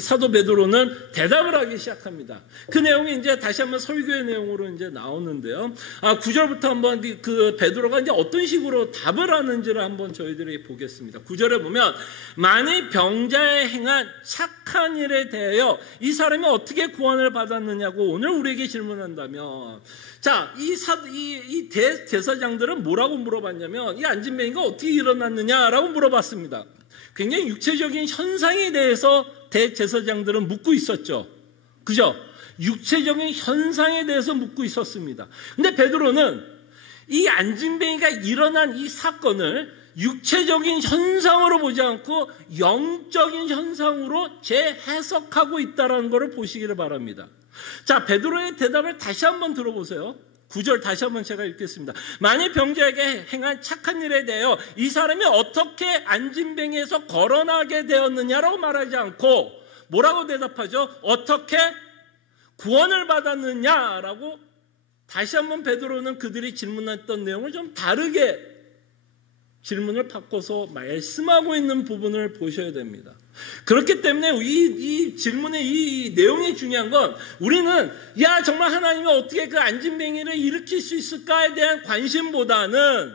사도 베드로는 대답을 하기 시작합니다. 그 내용이 이제 다시 한번 설교의 내용으로 이제 나오는데요. 9절부터 한번 그 베드로가 이제 어떤 식으로 답을 하는지를 한번 저희들이 보겠습니다. 9절에 보면, 만일 병자에 행한 착한 일에 대하여 이 사람이 어떻게 구원을 받았느냐고 오늘 우리에게 질문한다면, 자, 이 대제사장들은 뭐라고 물어봤냐면, 이 안진뱅이가 어떻게 일어났느냐라고 물어봤습니다. 굉장히 육체적인 현상에 대해서 대제사장들은 묻고 있었죠. 그죠? 육체적인 현상에 대해서 묻고 있었습니다. 근데 베드로는 이 안진뱅이가 일어난 이 사건을 육체적인 현상으로 보지 않고 영적인 현상으로 재해석하고 있다는 것을 보시기를 바랍니다. 자, 베드로의 대답을 다시 한번 들어보세요. 9절 다시 한번 제가 읽겠습니다. 만일 병자에게 행한 착한 일에 대하여 이 사람이 어떻게 안진뱅이에서 거론하게 되었느냐라고 말하지 않고 뭐라고 대답하죠? 어떻게 구원을 받았느냐라고 다시 한번 베드로는 그들이 질문했던 내용을 좀 다르게 질문을 바꿔서 말씀하고 있는 부분을 보셔야 됩니다. 그렇기 때문에 이 질문의 이 내용이 중요한 건, 우리는 정말 하나님이 어떻게 그 안진뱅이를 일으킬 수 있을까에 대한 관심보다는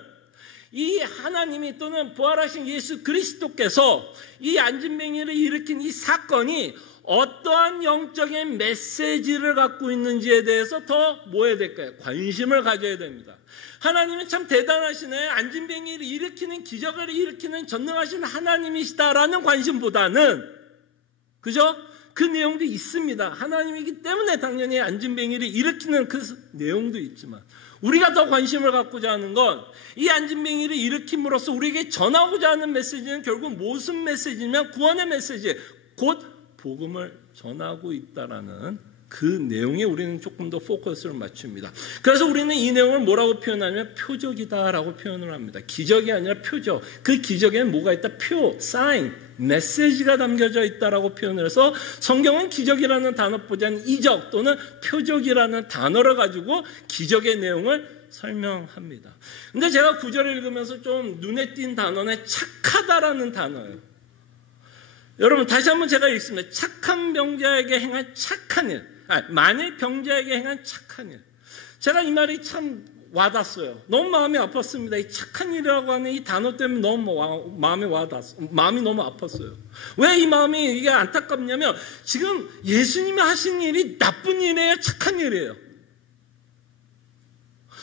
이 하나님이 또는 부활하신 예수 그리스도께서 이 안진뱅이를 일으킨 이 사건이 어떠한 영적인 메시지를 갖고 있는지에 대해서 더 뭐 해야 될까요? 관심을 가져야 됩니다. 하나님은 참 대단하시네. 안진뱅이를 일으키는, 기적을 일으키는 전능하신 하나님이시다라는 관심보다는, 그죠? 그 내용도 있습니다. 하나님이기 때문에 당연히 안진뱅이를 일으키는 그 내용도 있지만, 우리가 더 관심을 갖고자 하는 건 이 안진뱅이를 일으킴으로써 우리에게 전하고자 하는 메시지는 결국 무슨 메시지냐면 구원의 메시지, 곧 복음을 전하고 있다라는 그 내용에 우리는 조금 더 포커스를 맞춥니다. 그래서 우리는 이 내용을 뭐라고 표현하냐면 표적이다라고 표현을 합니다. 기적이 아니라 표적. 그 기적에는 뭐가 있다? sign, 메시지가 담겨져 있다라고 표현을 해서 성경은 기적이라는 단어보다는 이적 또는 표적이라는 단어를 가지고 기적의 내용을 설명합니다. 근데 제가 9절을 읽으면서 좀 눈에 띈 단어는 착하다라는 단어예요. 여러분 다시 한번 제가 읽습니다. 착한 병자에게 행한 착한 일. 만일 병자에게 행한 착한 일. 제가 이 말이 참 와닿았어요. 너무 마음이 아팠습니다. 이 착한 일이라고 하는 이 단어 때문에 너무 마음이 너무 아팠어요. 왜 이 마음이 이게 안타깝냐면 지금 예수님이 하신 일이 나쁜 일이에요? 착한 일이에요?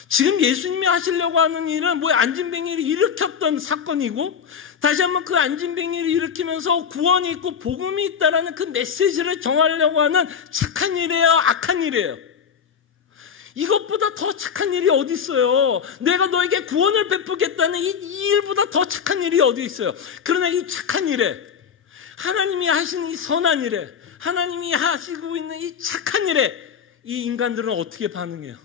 지금 예수님이 하시려고 하는 일은 안진뱅이를 일으켰던 사건이고 다시 한번 그 안진뱅이를 일으키면서 구원이 있고 복음이 있다라는 그 메시지를 전하려고 하는 착한 일이에요, 악한 일이에요? 이것보다 더 착한 일이 어디 있어요? 내가 너에게 구원을 베푸겠다는 이 일보다 더 착한 일이 어디 있어요? 그러나 이 착한 일에, 하나님이 하시는 이 선한 일에, 하나님이 하시고 있는 이 착한 일에 이 인간들은 어떻게 반응해요?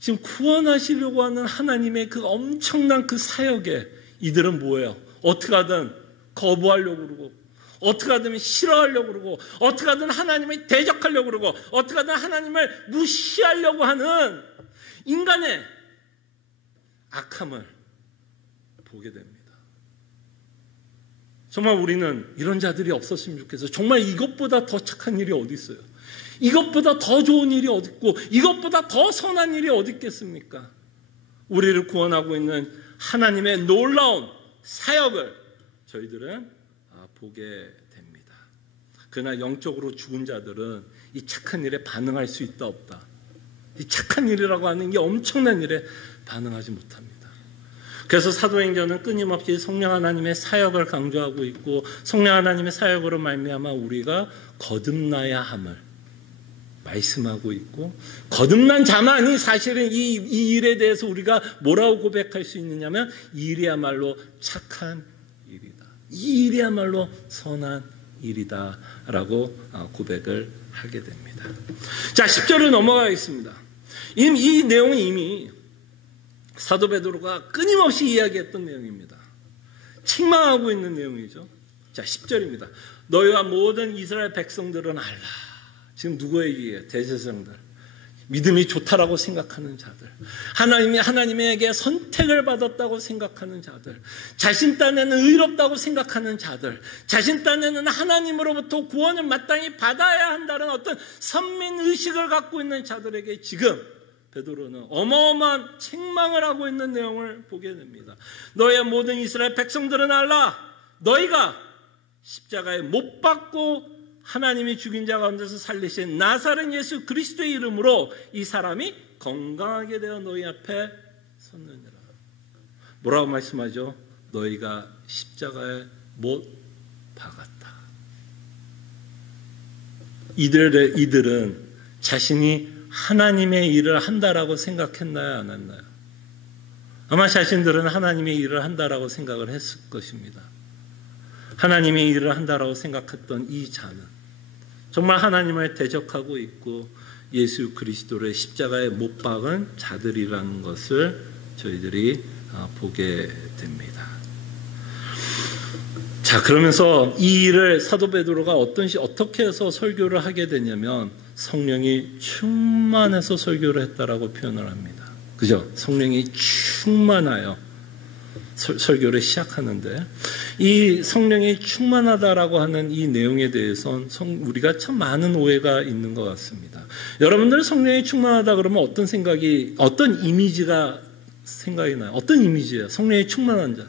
지금 구원하시려고 하는 하나님의 그 엄청난 그 사역에 이들은 뭐예요? 어떻게 하든 거부하려고 그러고, 어떻게 하든 싫어하려고 그러고, 어떻게 하든 하나님을 대적하려고 그러고, 어떻게 하든 하나님을 무시하려고 하는 인간의 악함을 보게 됩니다. 정말 우리는 이런 자들이 없었으면 좋겠어요. 정말 이것보다 더 착한 일이 어디 있어요? 이것보다 더 좋은 일이 어디 있고, 이것보다 더 선한 일이 어디 있겠습니까? 우리를 구원하고 있는 하나님의 놀라운 사역을 저희들은 보게 됩니다. 그러나 영적으로 죽은 자들은 이 착한 일에 반응할 수 있다 없다. 이 착한 일이라고 하는 게 엄청난 일에 반응하지 못합니다. 그래서 사도행전은 끊임없이 성령 하나님의 사역을 강조하고 있고, 성령 하나님의 사역으로 말미암아 우리가 거듭나야 함을 말씀하고 있고, 거듭난 자만이 사실은 이 일에 대해서 우리가 뭐라고 고백할 수 있느냐면, 이 일이야말로 착한 일이다, 이 일이야말로 선한 일이다 라고 고백을 하게 됩니다. 자, 10절을 넘어가겠습니다. 이 내용은 이미 사도 베드로가 끊임없이 이야기했던 내용입니다. 책망하고 있는 내용이죠. 자, 10절입니다. 너희와 모든 이스라엘 백성들은 알라. 지금 누구의 얘기예요? 대제사장들. 믿음이 좋다라고 생각하는 자들. 하나님에게 선택을 받았다고 생각하는 자들. 자신 딴에는 의롭다고 생각하는 자들. 자신 딴에는 하나님으로부터 구원을 마땅히 받아야 한다는 어떤 선민의식을 갖고 있는 자들에게 지금 베드로는 어마어마한 책망을 하고 있는 내용을 보게 됩니다. 너의 모든 이스라엘 백성들은 알라. 너희가 십자가에 못 박고 하나님이 죽인 자 가운데서 살리신 나사렛 예수 그리스도의 이름으로 이 사람이 건강하게 되어 너희 앞에 섰느니라. 뭐라고 말씀하죠? 너희가 십자가에 못 박았다. 이들은 자신이 하나님의 일을 한다라고 생각했나요? 안 했나요? 아마 자신들은 하나님의 일을 한다라고 생각을 했을 것입니다. 하나님의 일을 한다라고 생각했던 이 자는 정말 하나님을 대적하고 있고 예수 그리스도를 십자가에 못 박은 자들이라는 것을 저희들이 보게 됩니다. 자, 그러면서 이 일을 사도 베드로가 어떻게 해서 설교를 하게 되냐면 성령이 충만해서 설교를 했다라고 표현을 합니다. 그죠? 성령이 충만하여 설교를 시작하는데, 이 성령이 충만하다라고 하는 이 내용에 대해서는 우리가 참 많은 오해가 있는 것 같습니다. 여러분들 성령이 충만하다 그러면 어떤 이미지가 생각이 나요? 어떤 이미지예요? 성령이 충만한 자.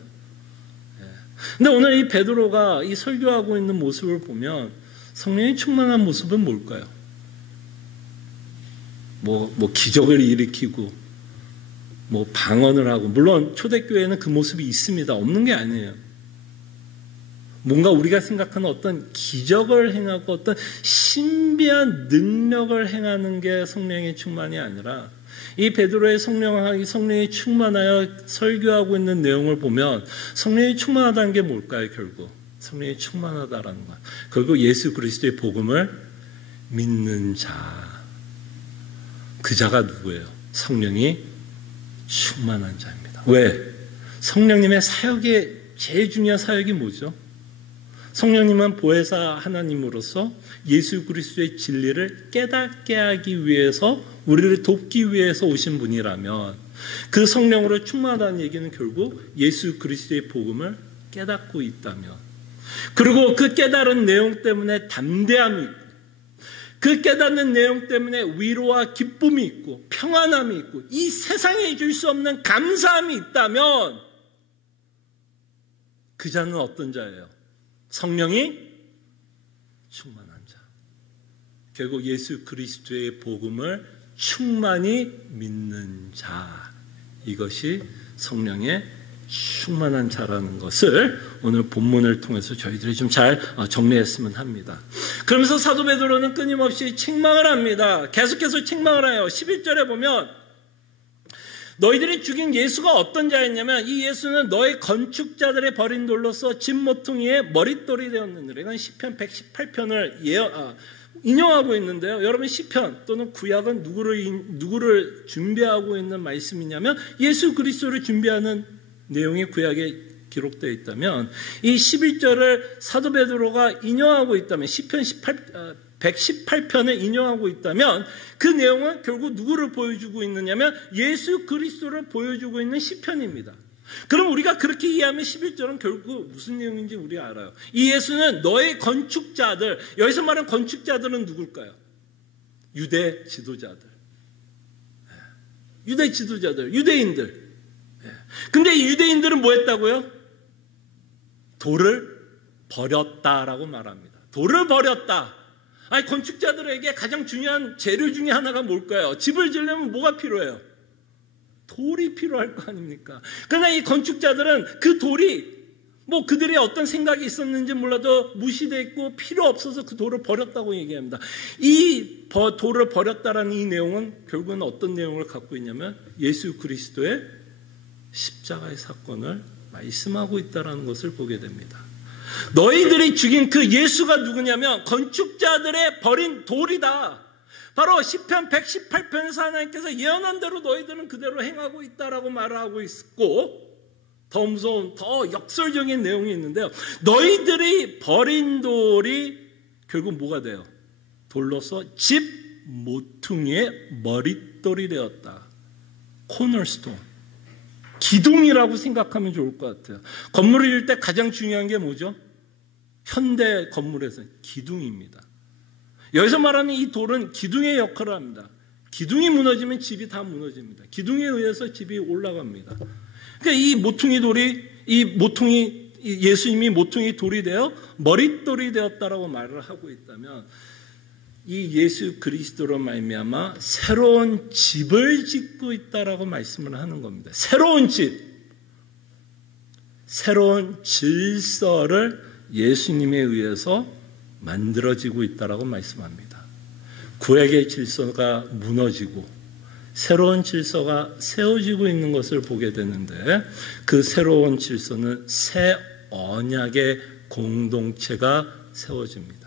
근데 오늘 이 베드로가 이 설교하고 있는 모습을 보면 성령이 충만한 모습은 뭘까요? 뭐 기적을 일으키고 방언을 하고, 물론 초대교회에는 그 모습이 있습니다. 없는 게 아니에요. 뭔가 우리가 생각하는 어떤 기적을 행하고 어떤 신비한 능력을 행하는 게 성령의 충만이 아니라, 이 베드로의 성령이 충만하여 설교하고 있는 내용을 보면 성령이 충만하다는 게 뭘까요? 결국 성령이 충만하다라는 것, 결국 예수 그리스도의 복음을 믿는 자, 그 자가 누구예요? 성령이 충만한 자입니다. 왜? 성령님의 사역의 제일 중요한 사역이 뭐죠? 성령님은 보혜사 하나님으로서 예수 그리스도의 진리를 깨닫게 하기 위해서, 우리를 돕기 위해서 오신 분이라면, 그 성령으로 충만하다는 얘기는 결국 예수 그리스도의 복음을 깨닫고 있다면, 그리고 그 깨달은 내용 때문에 담대함이 있고, 그 깨닫는 내용 때문에 위로와 기쁨이 있고 평안함이 있고 이 세상에 줄 수 없는 감사함이 있다면, 그 자는 어떤 자예요? 성령이 충만한 자. 결국 예수 그리스도의 복음을 충만히 믿는 자. 이것이 성령의 충만한 자라는 것을 오늘 본문을 통해서 저희들이 좀 잘 정리했으면 합니다. 그러면서 사도 베드로는 끊임없이 책망을 합니다. 계속해서 책망을 해요. 11절에 보면 너희들이 죽인 예수가 어떤 자였냐면 이 예수는 너희 건축자들의 버린 돌로서 집 모퉁이의 머릿돌이 되었느니라. 이건 시편 118편을 인용하고 있는데요. 여러분 시편 또는 구약은 누구를 준비하고 있는 말씀이냐면 예수 그리스도를 준비하는 내용이 구약에 기록되어 있다면 이 11절을 사도 베드로가 인용하고 있다면 시편 118편을 인용하고 있다면 그 내용은 결국 누구를 보여주고 있느냐면 예수 그리스도를 보여주고 있는 시편입니다. 그럼 우리가 그렇게 이해하면 11절은 결국 무슨 내용인지 우리가 알아요. 이 예수는 너의 건축자들, 여기서 말하는 건축자들은 누굴까요? 유대 지도자들. 유대 지도자들, 유대인들. 근데 이 유대인들은 뭐 했다고요? 돌을 버렸다라고 말합니다. 돌을 버렸다. 아니, 건축자들에게 가장 중요한 재료 중에 하나가 뭘까요? 집을 지으려면 뭐가 필요해요? 돌이 필요할 거 아닙니까? 그러나 이 건축자들은 그 돌이 뭐 그들의 어떤 생각이 있었는지 몰라도 무시됐고 필요 없어서 그 돌을 버렸다고 얘기합니다. 이 돌을 버렸다라는 이 내용은 결국은 어떤 내용을 갖고 있냐면 예수 그리스도의 십자가의 사건을 말씀하고 있다는 것을 보게 됩니다. 너희들이 죽인 그 예수가 누구냐면 건축자들의 버린 돌이다. 바로 시편 118편에서 하나님께서 예언한 대로 너희들은 그대로 행하고 있다라고 말하고 있고 더 무서운 더 역설적인 내용이 있는데요. 너희들이 버린 돌이 결국 뭐가 돼요? 돌로서 집 모퉁이의 머릿돌이 되었다. 코너스톤. 기둥이라고 생각하면 좋을 것 같아요. 건물을 지을 때 가장 중요한 게 뭐죠? 현대 건물에서 기둥입니다. 여기서 말하는 이 돌은 기둥의 역할을 합니다. 기둥이 무너지면 집이 다 무너집니다. 기둥에 의해서 집이 올라갑니다. 그러니까 이 모퉁이 돌이 예수님이 모퉁이 돌이 되어 머릿돌이 되었다라고 말을 하고 있다면 이 예수 그리스도로 말미암아 새로운 집을 짓고 있다라고 말씀을 하는 겁니다. 새로운 집, 새로운 질서를 예수님에 의해서 만들어지고 있다라고 말씀합니다. 구약의 질서가 무너지고 새로운 질서가 세워지고 있는 것을 보게 되는데 그 새로운 질서는 새 언약의 공동체가 세워집니다.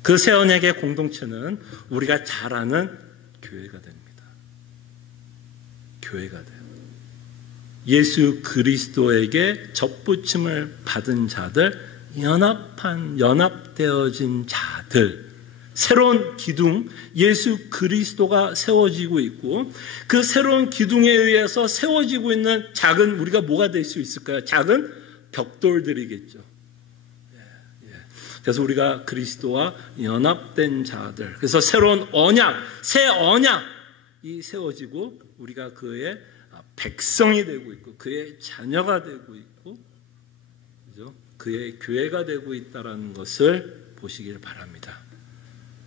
그 새 언약의 공동체는 우리가 잘 아는 교회가 됩니다. 교회가 돼요. 예수 그리스도에게 접붙임을 받은 자들, 연합되어진 자들, 새로운 기둥, 예수 그리스도가 세워지고 있고 그 새로운 기둥에 의해서 세워지고 있는 작은 우리가 뭐가 될 수 있을까요? 작은 벽돌들이겠죠. 그래서 우리가 그리스도와 연합된 자들, 그래서 새로운 언약, 새 언약이 세워지고 우리가 그의 백성이 되고 있고 그의 자녀가 되고 있고 그죠? 그의 교회가 되고 있다는 것을 보시길 바랍니다.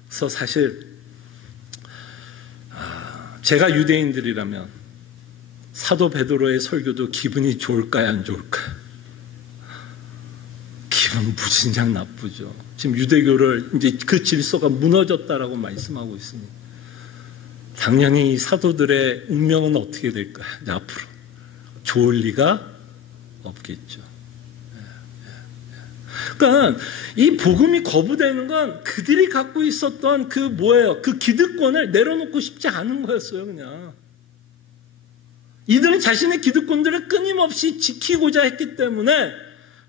그래서 사실 제가 유대인들이라면 사도 베드로의 설교도 기분이 좋을까요, 안 좋을까요? 기분 무진장 나쁘죠. 지금 유대교를 이제 그 질서가 무너졌다라고 말씀하고 있으니 당연히 이 사도들의 운명은 어떻게 될까요? 앞으로 좋을 리가 없겠죠. 그러니까 이 복음이 거부되는 건 그들이 갖고 있었던 그 뭐예요? 그 기득권을 내려놓고 싶지 않은 거였어요, 그냥. 이들은 자신의 기득권들을 끊임없이 지키고자 했기 때문에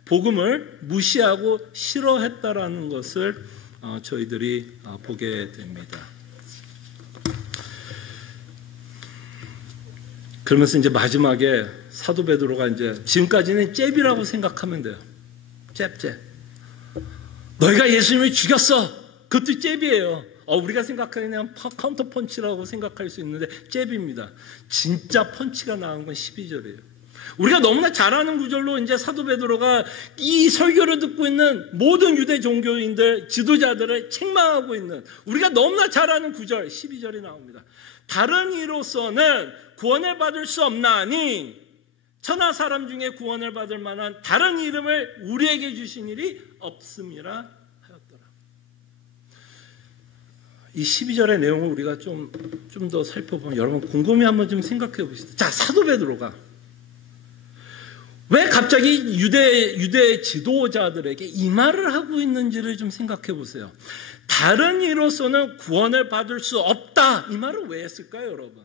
복음을 무시하고 싫어했다라는 것을 저희들이 보게 됩니다. 그러면서 이제 마지막에 사도 베드로가 이제 지금까지는 잽이라고 생각하면 돼요. 잽. 너희가 예수님을 죽였어. 그것도 잽이에요. 우리가 생각하는 그냥 카운터 펀치라고 생각할 수 있는데 잽입니다. 진짜 펀치가 나온 건 12절이에요. 우리가 너무나 잘 아는 구절로 이제 사도 베드로가 이 설교를 듣고 있는 모든 유대 종교인들, 지도자들을 책망하고 있는 우리가 너무나 잘 아는 구절 12절이 나옵니다. 다른 이로서는 구원을 받을 수 없나니 천하 사람 중에 구원을 받을 만한 다른 이름을 우리에게 주신 일이 없음이라 하였더라. 이 12절의 내용을 우리가 좀 더 살펴보면 여러분 곰곰이 한번 좀 생각해 보시죠. 자, 사도 베드로가 왜 갑자기 유대 지도자들에게 이 말을 하고 있는지를 좀 생각해 보세요. 다른 이로서는 구원을 받을 수 없다. 이 말을 왜 했을까요, 여러분?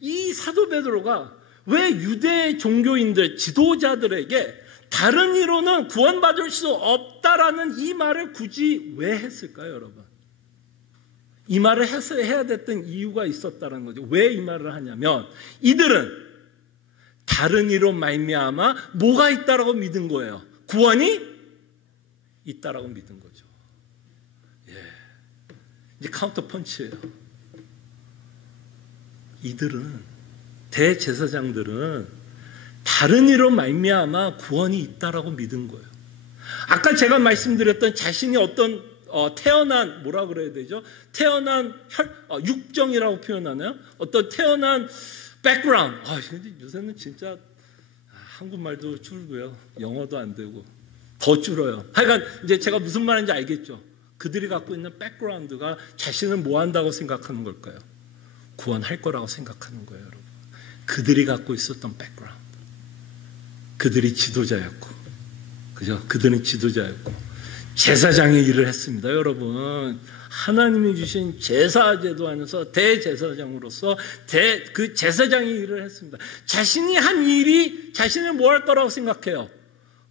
이 사도 베드로가 왜 유대 종교인들, 지도자들에게 다른 이로는 구원받을 수 없다라는 이 말을 굳이 왜 했을까요, 여러분? 이 말을 해야 됐던 이유가 있었다는 거죠. 왜 이 말을 하냐면 이들은 다른 이로 말미암아 뭐가 있다라고 믿은 거예요? 구원이 있다라고 믿은 거죠. 예. 이제 카운터 펀치예요. 이들은 대제사장들은 다른 이로 말미암아 구원이 있다라고 믿은 거예요. 아까 제가 말씀드렸던 자신이 어떤 태어난 뭐라 그래야 되죠? 태어난 육정이라고 표현하나요? 어떤 태어난 백그라운드. 근데 요새는 진짜 한국말도 줄고요. 영어도 안 되고 더 줄어요. 하여간 이제 제가 무슨 말인지 알겠죠? 그들이 갖고 있는 백그라운드가 자신은 뭐 한다고 생각하는 걸까요? 구원할 거라고 생각하는 거예요, 여러분. 그들이 갖고 있었던 백그라운드. 그들이 지도자였고, 그죠? 그들은 지도자였고, 제사장의 일을 했습니다, 여러분. 하나님이 주신 제사제도 안에서 대제사장으로서 그 제사장의 일을 했습니다. 자신이 한 일이 자신을 뭐 할 거라고 생각해요?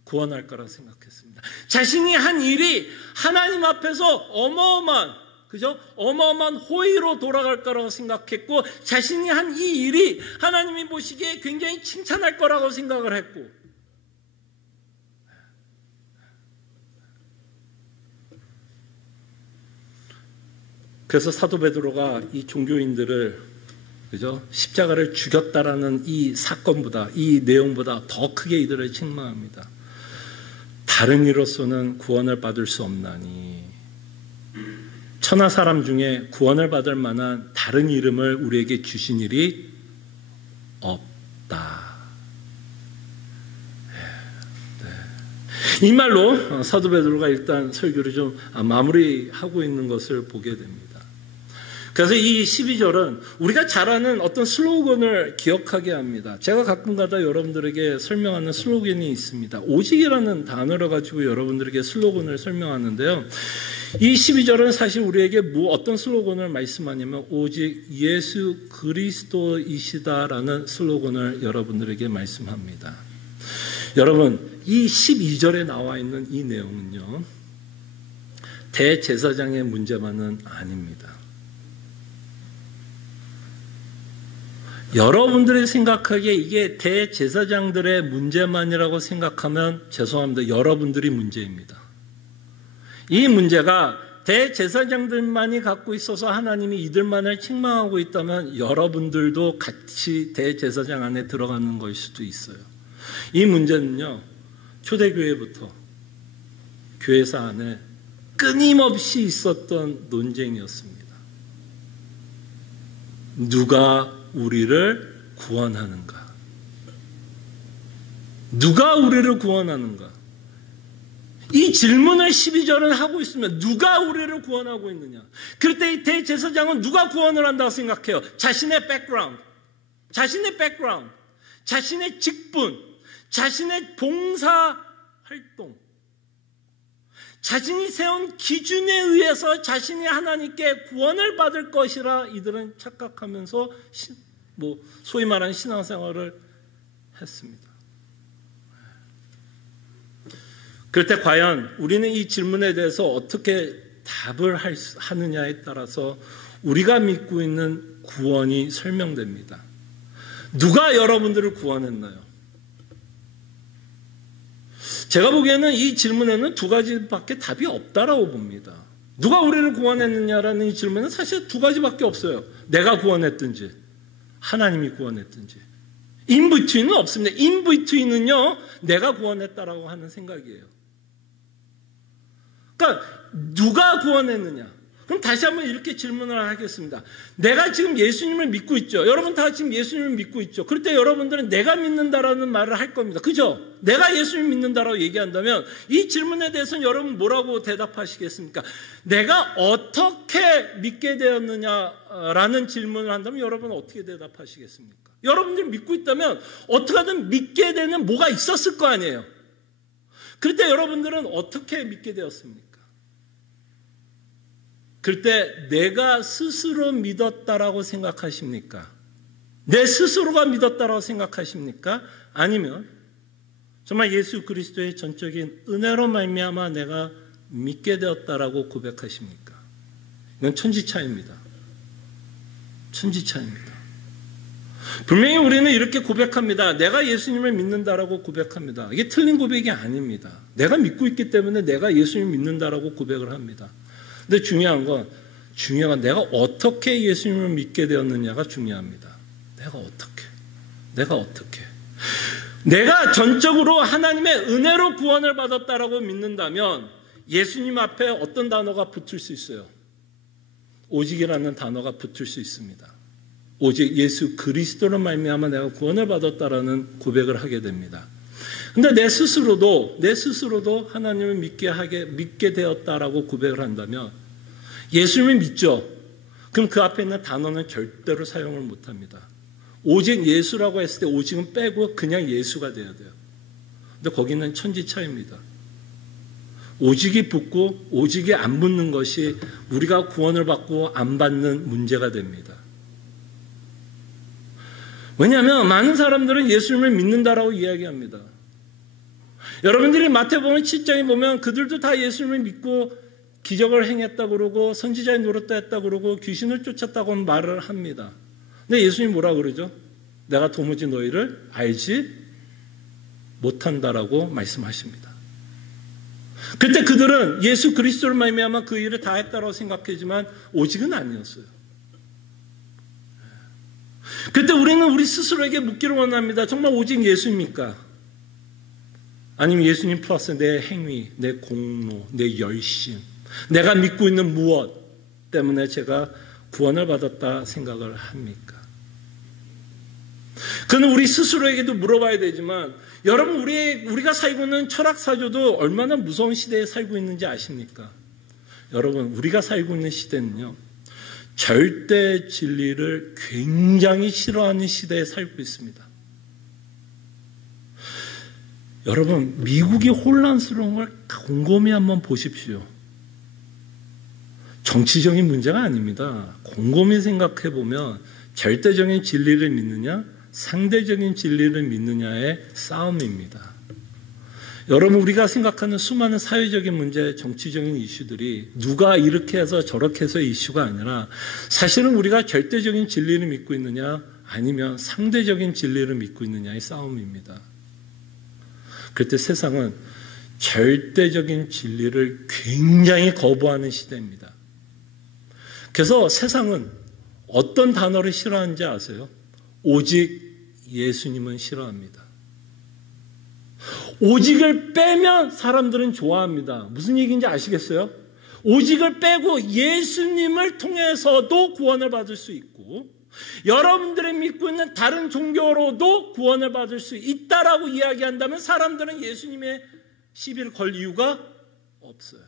구원할 거라고 생각했습니다. 자신이 한 일이 하나님 앞에서 어마어마한 호의로 돌아갈 거라고 생각했고, 자신이 한 이 일이 하나님이 보시기에 굉장히 칭찬할 거라고 생각을 했고, 그래서 사도 베드로가 이 종교인들을, 그죠? 십자가를 죽였다라는 이 사건보다, 이 내용보다 더 크게 이들을 책망합니다. 다른 이로서는 구원을 받을 수 없나니 천하 사람 중에 구원을 받을 만한 다른 이름을 우리에게 주신 일이 없다. 네. 이 말로 사도 베드로가 일단 설교를 좀 마무리하고 있는 것을 보게 됩니다. 그래서 이 12절은 우리가 잘 아는 어떤 슬로건을 기억하게 합니다. 제가 가끔가다 여러분들에게 설명하는 슬로건이 있습니다. 오직이라는 단어를 가지고 여러분들에게 슬로건을 설명하는데요. 이 12절은 사실 우리에게 어떤 슬로건을 말씀하냐면 오직 예수 그리스도이시다라는 슬로건을 여러분들에게 말씀합니다. 여러분, 이 12절에 나와 있는 이 내용은요, 대제사장의 문제만은 아닙니다. 여러분들이 생각하기에 이게 대제사장들의 문제만이라고 생각하면 죄송합니다. 여러분들이 문제입니다. 이 문제가 대제사장들만이 갖고 있어서 하나님이 이들만을 책망하고 있다면 여러분들도 같이 대제사장 안에 들어가는 걸 수도 있어요. 이 문제는요, 초대교회부터 교회사 안에 끊임없이 있었던 논쟁이었습니다. 누가 우리를 구원하는가? 누가 우리를 구원하는가? 이 질문을 12절은 하고 있으면 누가 우리를 구원하고 있느냐? 그럴 때 이 대제사장은 누가 구원을 한다고 생각해요? 자신의 백그라운드, 자신의 직분, 자신의 봉사 활동, 자신이 세운 기준에 의해서 자신이 하나님께 구원을 받을 것이라 이들은 착각하면서 소위 말하는 신앙생활을 했습니다. 그럴 때 과연 우리는 이 질문에 대해서 어떻게 답을 하느냐에 따라서 우리가 믿고 있는 구원이 설명됩니다. 누가 여러분들을 구원했나요? 제가 보기에는 이 질문에는 두 가지밖에 답이 없다라고 봅니다. 누가 우리를 구원했느냐라는 이 질문은 사실 두 가지밖에 없어요. 내가 구원했든지 하나님이 구원했든지. 인비트윈은 없습니다. 인비트윈은요, 내가 구원했다라고 하는 생각이에요. 그러니까 누가 구원했느냐? 그럼 다시 한번 이렇게 질문을 하겠습니다. 내가 지금 예수님을 믿고 있죠. 여러분 다 지금 예수님을 믿고 있죠. 그럴 때 여러분들은 내가 믿는다라는 말을 할 겁니다. 그죠? 내가 예수님 믿는다라고 얘기한다면 이 질문에 대해서는 여러분 뭐라고 대답하시겠습니까? 내가 어떻게 믿게 되었느냐라는 질문을 한다면 여러분은 어떻게 대답하시겠습니까? 여러분들이 믿고 있다면 어떻게든 믿게 되는 뭐가 있었을 거 아니에요. 그럴 때 여러분들은 어떻게 믿게 되었습니까? 그럴 때 내가 스스로 믿었다라고 생각하십니까? 내 스스로가 믿었다라고 생각하십니까? 아니면 정말 예수 그리스도의 전적인 은혜로 말미암아 내가 믿게 되었다라고 고백하십니까? 이건 천지차이입니다. 천지차이입니다. 분명히 우리는 이렇게 고백합니다. 내가 예수님을 믿는다라고 고백합니다. 이게 틀린 고백이 아닙니다. 내가 믿고 있기 때문에 내가 예수님을 믿는다라고 고백을 합니다. 근데 중요한 건 내가 어떻게 예수님을 믿게 되었느냐가 중요합니다. 내가 어떻게 내가 전적으로 하나님의 은혜로 구원을 받았다라고 믿는다면 예수님 앞에 어떤 단어가 붙을 수 있어요? 오직이라는 단어가 붙을 수 있습니다. 오직 예수 그리스도로 말미암아 내가 구원을 받았다라는 고백을 하게 됩니다. 근데 내 스스로도 하나님을 믿게 되었다라고 고백을 한다면 예수님을 믿죠. 그럼 그 앞에 있는 단어는 절대로 사용을 못합니다. 오직 예수라고 했을 때 오직은 빼고 그냥 예수가 돼야 돼요. 근데 거기는 천지차이입니다. 오직이 붙고 오직이 안 붙는 것이 우리가 구원을 받고 안 받는 문제가 됩니다. 왜냐하면 많은 사람들은 예수님을 믿는다라고 이야기합니다. 여러분들이 마태복음 7장에 보면 그들도 다 예수님을 믿고 기적을 행했다고 그러고 선지자의 노릇도 했다고 그러고 귀신을 쫓았다고 말을 합니다. 근데 예수님이 뭐라 그러죠? 내가 도무지 너희를 알지 못한다라고 말씀하십니다. 그때 그들은 예수 그리스도를 말미암아 그 일을 다 했다라고 생각하지만 오직은 아니었어요. 그때 우리는 우리 스스로에게 묻기를 원합니다. 정말 오직 예수입니까? 아니면 예수님 플러스 내 행위, 내 공로, 내 열심, 내가 믿고 있는 무엇 때문에 제가 구원을 받았다 생각을 합니까? 그는 우리 스스로에게도 물어봐야 되지만 여러분 우리가 살고 있는 철학사조도 얼마나 무서운 시대에 살고 있는지 아십니까? 여러분 우리가 살고 있는 시대는요. 절대 진리를 굉장히 싫어하는 시대에 살고 있습니다. 여러분 미국이 혼란스러운 걸 곰곰이 한번 보십시오. 정치적인 문제가 아닙니다. 곰곰이 생각해 보면 절대적인 진리를 믿느냐 상대적인 진리를 믿느냐의 싸움입니다. 여러분 우리가 생각하는 수많은 사회적인 문제, 정치적인 이슈들이 누가 이렇게 해서 저렇게 해서의 이슈가 아니라 사실은 우리가 절대적인 진리를 믿고 있느냐 아니면 상대적인 진리를 믿고 있느냐의 싸움입니다. 그럴 때 세상은 절대적인 진리를 굉장히 거부하는 시대입니다. 그래서 세상은 어떤 단어를 싫어하는지 아세요? 오직 예수님은 싫어합니다. 오직을 빼면 사람들은 좋아합니다. 무슨 얘기인지 아시겠어요? 오직을 빼고 예수님을 통해서도 구원을 받을 수 있고 여러분들이 믿고 있는 다른 종교로도 구원을 받을 수 있다라고 이야기한다면 사람들은 예수님의 시비를 걸 이유가 없어요.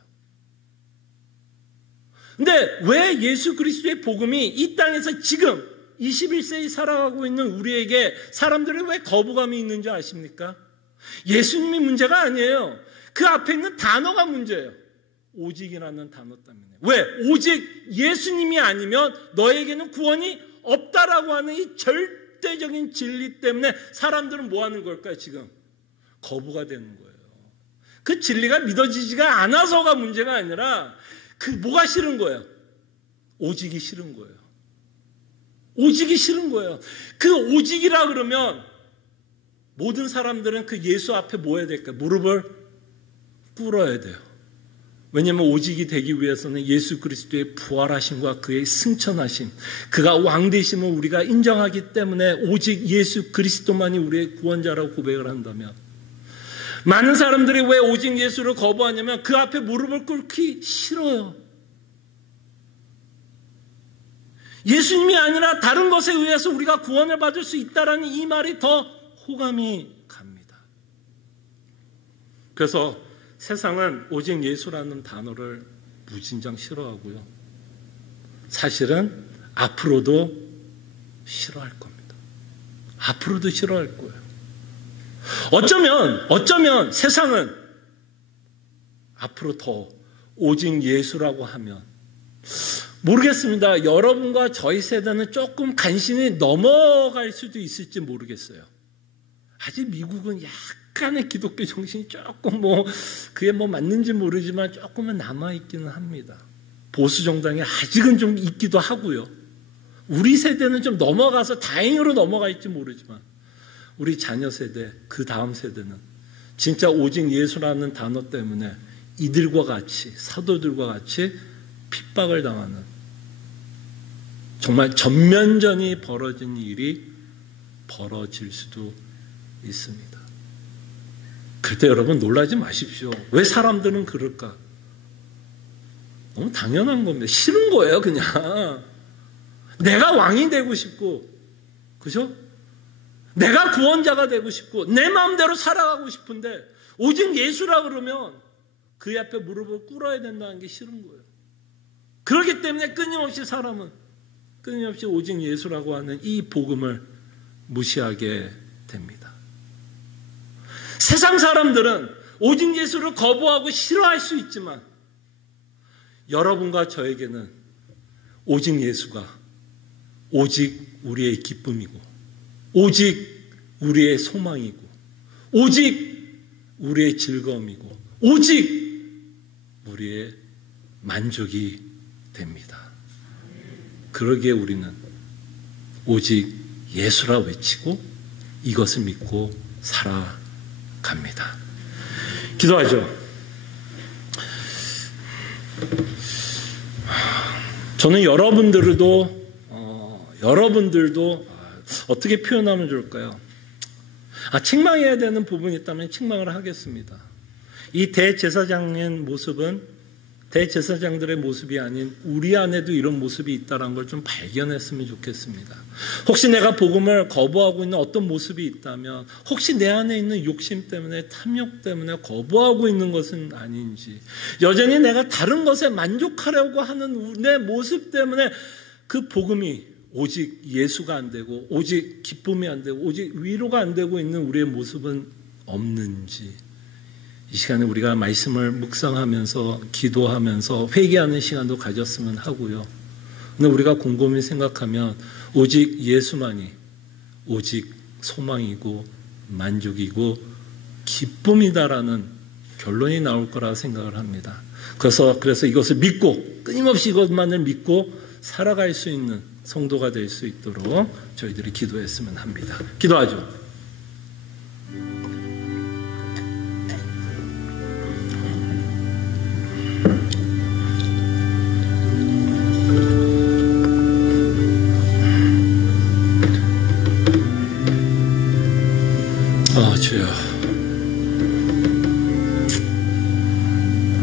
근데 왜 예수 그리스도의 복음이 이 땅에서 지금 21세기 살아가고 있는 우리에게 사람들이 왜 거부감이 있는지 아십니까? 예수님이 문제가 아니에요. 그 앞에 있는 단어가 문제예요. 오직이라는 단어 때문에. 왜? 오직 예수님이 아니면 너에게는 구원이 없다라고 하는 이 절대적인 진리 때문에 사람들은 뭐 하는 걸까요, 지금? 거부가 되는 거예요. 그 진리가 믿어지지가 않아서가 문제가 아니라 그 뭐가 싫은 거예요? 오직이 싫은 거예요. 오직이 싫은 거예요. 그 오직이라 그러면 모든 사람들은 그 예수 앞에 뭐 해야 될까요? 무릎을 꿇어야 돼요. 왜냐하면 오직이 되기 위해서는 예수 그리스도의 부활하심과 그의 승천하심, 그가 왕 되심을 우리가 인정하기 때문에 오직 예수 그리스도만이 우리의 구원자라고 고백을 한다면 많은 사람들이 왜 오직 예수를 거부하냐면 그 앞에 무릎을 꿇기 싫어요. 예수님이 아니라 다른 것에 의해서 우리가 구원을 받을 수 있다라는 이 말이 더 호감이 갑니다. 그래서 세상은 오직 예수라는 단어를 무진장 싫어하고요. 사실은 앞으로도 싫어할 겁니다. 앞으로도 싫어할 거예요. 어쩌면 세상은 앞으로 더 오직 예수라고 하면, 모르겠습니다. 여러분과 저희 세대는 조금 간신히 넘어갈 수도 있을지 모르겠어요. 아직 미국은 약간의 기독교 정신이 조금 그게 맞는지 모르지만 조금은 남아있기는 합니다. 보수 정당이 아직은 좀 있기도 하고요. 우리 세대는 좀 넘어가서 다행으로 넘어가 있지 모르지만 우리 자녀 세대, 그 다음 세대는 진짜 오직 예수라는 단어 때문에 이들과 같이, 사도들과 같이 핍박을 당하는 정말 전면전이 벌어진 일이 벌어질 수도 있습니다. 그때 여러분 놀라지 마십시오. 왜 사람들은 그럴까? 너무 당연한 겁니다. 싫은 거예요, 그냥. 내가 왕이 되고 싶고, 그죠? 내가 구원자가 되고 싶고, 내 마음대로 살아가고 싶은데, 오직 예수라 그러면 그 앞에 무릎을 꿇어야 된다는 게 싫은 거예요. 그렇기 때문에 끊임없이 사람은 끊임없이 오직 예수라고 하는 이 복음을 무시하게 됩니다. 세상 사람들은 오직 예수를 거부하고 싫어할 수 있지만 여러분과 저에게는 오직 예수가 오직 우리의 기쁨이고, 오직 우리의 소망이고, 오직 우리의 즐거움이고, 오직 우리의 만족이 됩니다. 그러기에 우리는 오직 예수라 외치고 이것을 믿고 살아갑니다. 기도하죠. 저는 여러분들도 어떻게 표현하면 좋을까요? 책망해야 되는 부분이 있다면 책망을 하겠습니다. 이 대제사장들의 모습이 아닌 우리 안에도 이런 모습이 있다는 걸 좀 발견했으면 좋겠습니다. 혹시 내가 복음을 거부하고 있는 어떤 모습이 있다면, 혹시 내 안에 있는 욕심 때문에, 탐욕 때문에 거부하고 있는 것은 아닌지, 여전히 내가 다른 것에 만족하려고 하는 내 모습 때문에 그 복음이 오직 예수가 안 되고, 오직 기쁨이 안 되고, 오직 위로가 안 되고 있는 우리의 모습은 없는지, 이 시간에 우리가 말씀을 묵상하면서 기도하면서 회개하는 시간도 가졌으면 하고요. 근데 우리가 곰곰이 생각하면 오직 예수만이 오직 소망이고 만족이고 기쁨이다라는 결론이 나올 거라 생각을 합니다. 그래서 이것을 믿고, 끊임없이 이것만을 믿고 살아갈 수 있는 성도가 될 수 있도록 저희들이 기도했으면 합니다. 기도하죠. 주여,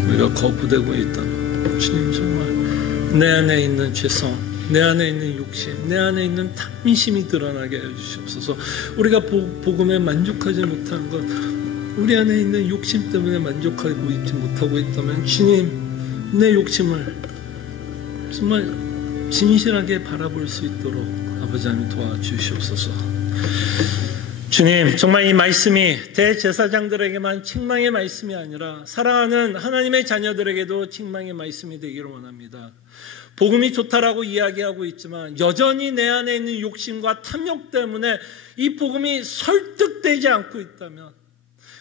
우리가 거부되고 있다면 주님, 정말 내 안에 있는 죄성, 내 안에 있는 욕심, 내 안에 있는 탐심이 드러나게 해주시옵소서. 우리가 복음에 만족하지 못한 것, 우리 안에 있는 욕심 때문에 만족하고 있지 못하고 있다면 주님, 내 욕심을 정말 진실하게 바라볼 수 있도록 아버지 하나님 도와주시옵소서. 주님, 정말 이 말씀이 대제사장들에게만 책망의 말씀이 아니라 사랑하는 하나님의 자녀들에게도 책망의 말씀이 되기를 원합니다. 복음이 좋다라고 이야기하고 있지만 여전히 내 안에 있는 욕심과 탐욕 때문에 이 복음이 설득되지 않고 있다면,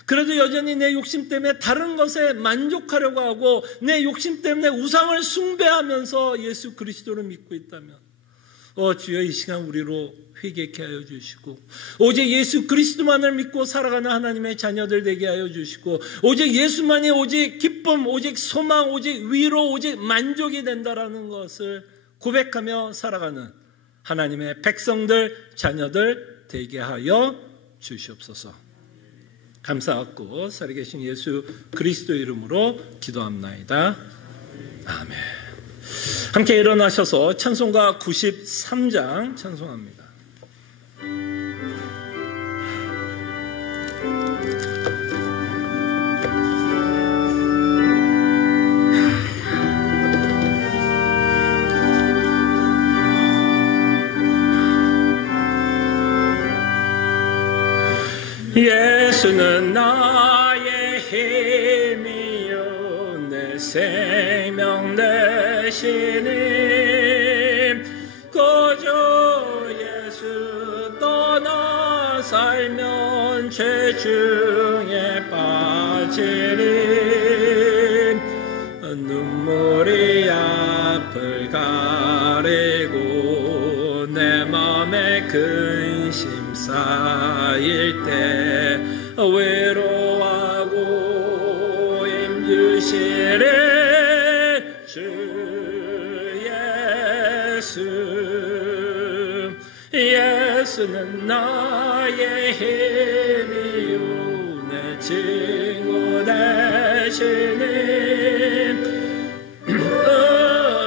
그래도 여전히 내 욕심 때문에 다른 것에 만족하려고 하고 내 욕심 때문에 우상을 숭배하면서 예수 그리스도를 믿고 있다면, 주여, 이 시간 우리로 회개케 하여 주시고 오직 예수 그리스도만을 믿고 살아가는 하나님의 자녀들 되게 하여 주시고, 오직 예수만이 오직 기쁨, 오직 소망, 오직 위로, 오직 만족이 된다라는 것을 고백하며 살아가는 하나님의 백성들, 자녀들 되게 하여 주시옵소서. 감사하고 살아계신 예수 그리스도 이름으로 기도합나이다. 아멘. 함께 일어나셔서 찬송가 93장 찬송합니다. 예수는 나의 힘이요 내 생명 되시니 그저 예수 떠나 살면 죄 중에 빠지리 눈물이 앞을 가리고 내 맘에 근심 쌓일 때 외로워하고 힘주시리 주 예수 예수는 나의 힘이요 내 친구 되시니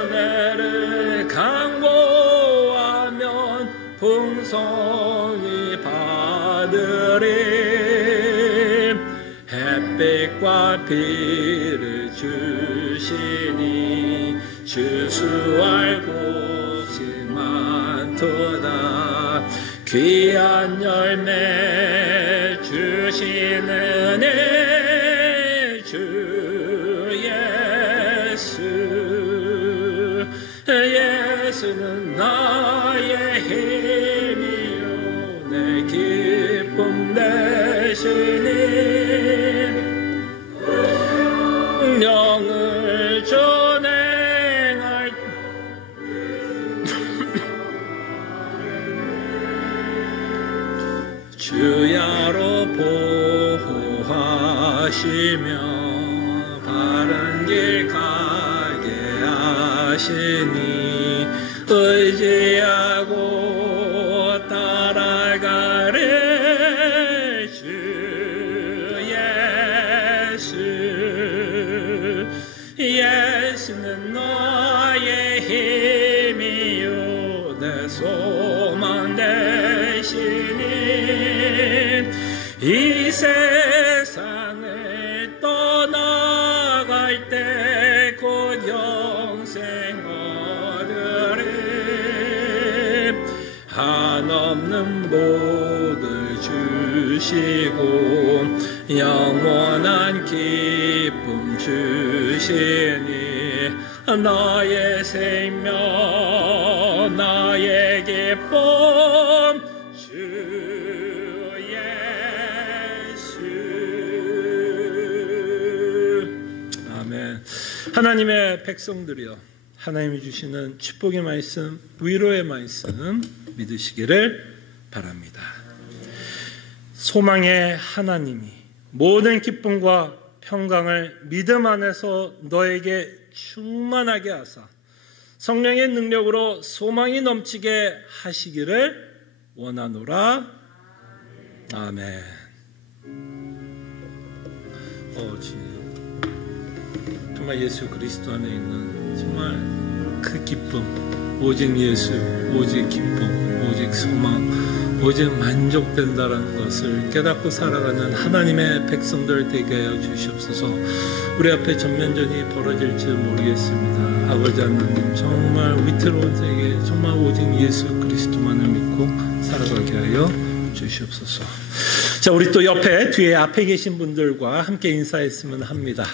은혜를 강구하면 풍성히 받으리 햇빛과 비를 주시니 주수할 곳이 많도다 귀한 열매 주시는 주 예수 예수는 나의 힘이요 내 기쁨 되시니 명을 전행할 주야로 보호하시며 바른 길 가게 하시니 의지하고 따라가리 주 예수 예수는 나의 힘이요 내 소망 되시니 이 세상을 떠나갈 때 곧 영생 얻으리 한없는 복을 주시고 영원한 기쁨 주시니 나의 생명 나의 기쁨 주 예수 아멘. 하나님의 백성들이여 하나님이 주시는 축복의 말씀 위로의 말씀 믿으시기를 바랍니다. 소망의 하나님이 모든 기쁨과 평강을 믿음 안에서 너에게 충만하게 하사 성령의 능력으로 소망이 넘치게 하시기를 원하노라. 아멘. 정말 예수 그리스도 안에 있는 정말 그 기쁨, 오직 예수, 오직 기쁨, 오직 소망, 오직 만족된다는 것을 깨닫고 살아가는 하나님의 백성들 되게 하여 주시옵소서. 우리 앞에 전면전이 벌어질지 모르겠습니다. 아버지 하나님 정말 위태로운 세계 정말 오직 예수 그리스도만을 믿고 살아가게 하여 주시옵소서. 자, 우리 또 옆에 뒤에 앞에 계신 분들과 함께 인사했으면 합니다.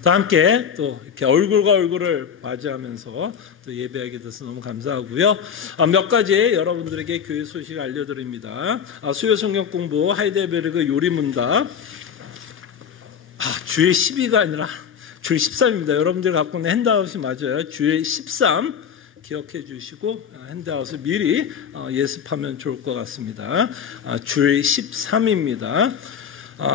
또 함께 또 이렇게 얼굴과 얼굴을 맞이하면서 또 예배하게 돼서 너무 감사하고요. 몇 가지 여러분들에게 교회 소식 알려드립니다. 수요 성경 공부 하이델베르그 요리문답 주의 12가 아니라 주의 13입니다. 여러분들이 갖고 있는 핸드아웃이 맞아요. 주의 13 기억해 주시고 핸드아웃을 미리 예습하면 좋을 것 같습니다. 주의 13입니다.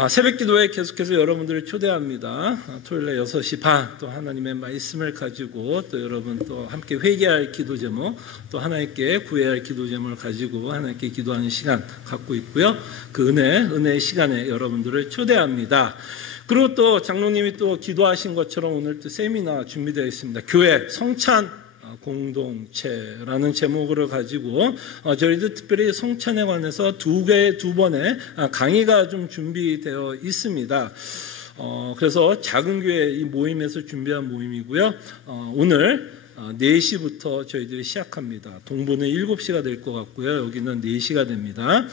새벽 기도에 계속해서 여러분들을 초대합니다. 토요일에 6시 반 또 하나님의 말씀을 가지고 또 여러분 또 함께 회개할 기도 제목 또 하나님께 구해야 할 기도 제목을 가지고 하나님께 기도하는 시간 갖고 있고요. 그 은혜의 시간에 여러분들을 초대합니다. 그리고 또 장로님이 또 기도하신 것처럼 오늘 또 세미나 준비되어 있습니다. 교회 성찬 공동체라는 제목으로 가지고 저희들 특별히 성찬에 관해서 두 번의 강의가 좀 준비되어 있습니다. 그래서 작은 교회 이 모임에서 준비한 모임이고요. 오늘 4시부터 저희들이 시작합니다. 동부는 7시가 될 것 같고요. 여기는 4시가 됩니다.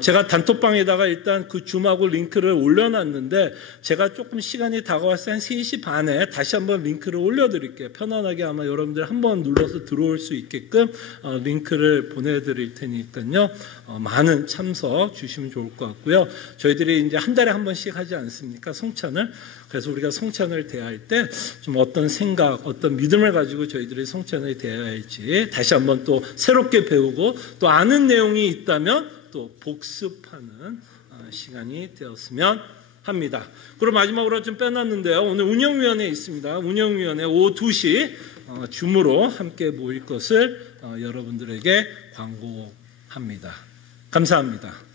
제가 단톡방에다가 일단 그 줌하고 링크를 올려놨는데 제가 조금 시간이 다가왔을 한 3시 반에 다시 한번 링크를 올려드릴게요. 편안하게 아마 여러분들 한번 눌러서 들어올 수 있게끔 링크를 보내드릴 테니까요. 많은 참석 주시면 좋을 것 같고요. 저희들이 이제 한 달에 한 번씩 하지 않습니까? 성찬을. 그래서 우리가 성찬을 대할 때 좀 어떤 생각, 어떤 믿음을 가지고 저희들이 성찬을 대해야 할지 다시 한번 또 새롭게 배우고 또 아는 내용이 있다면 또 복습하는 시간이 되었으면 합니다. 그리고 마지막으로 좀 빼놨는데요. 오늘 운영위원회 있습니다. 운영위원회 오후 2시 줌으로 함께 모일 것을 여러분들에게 광고합니다. 감사합니다.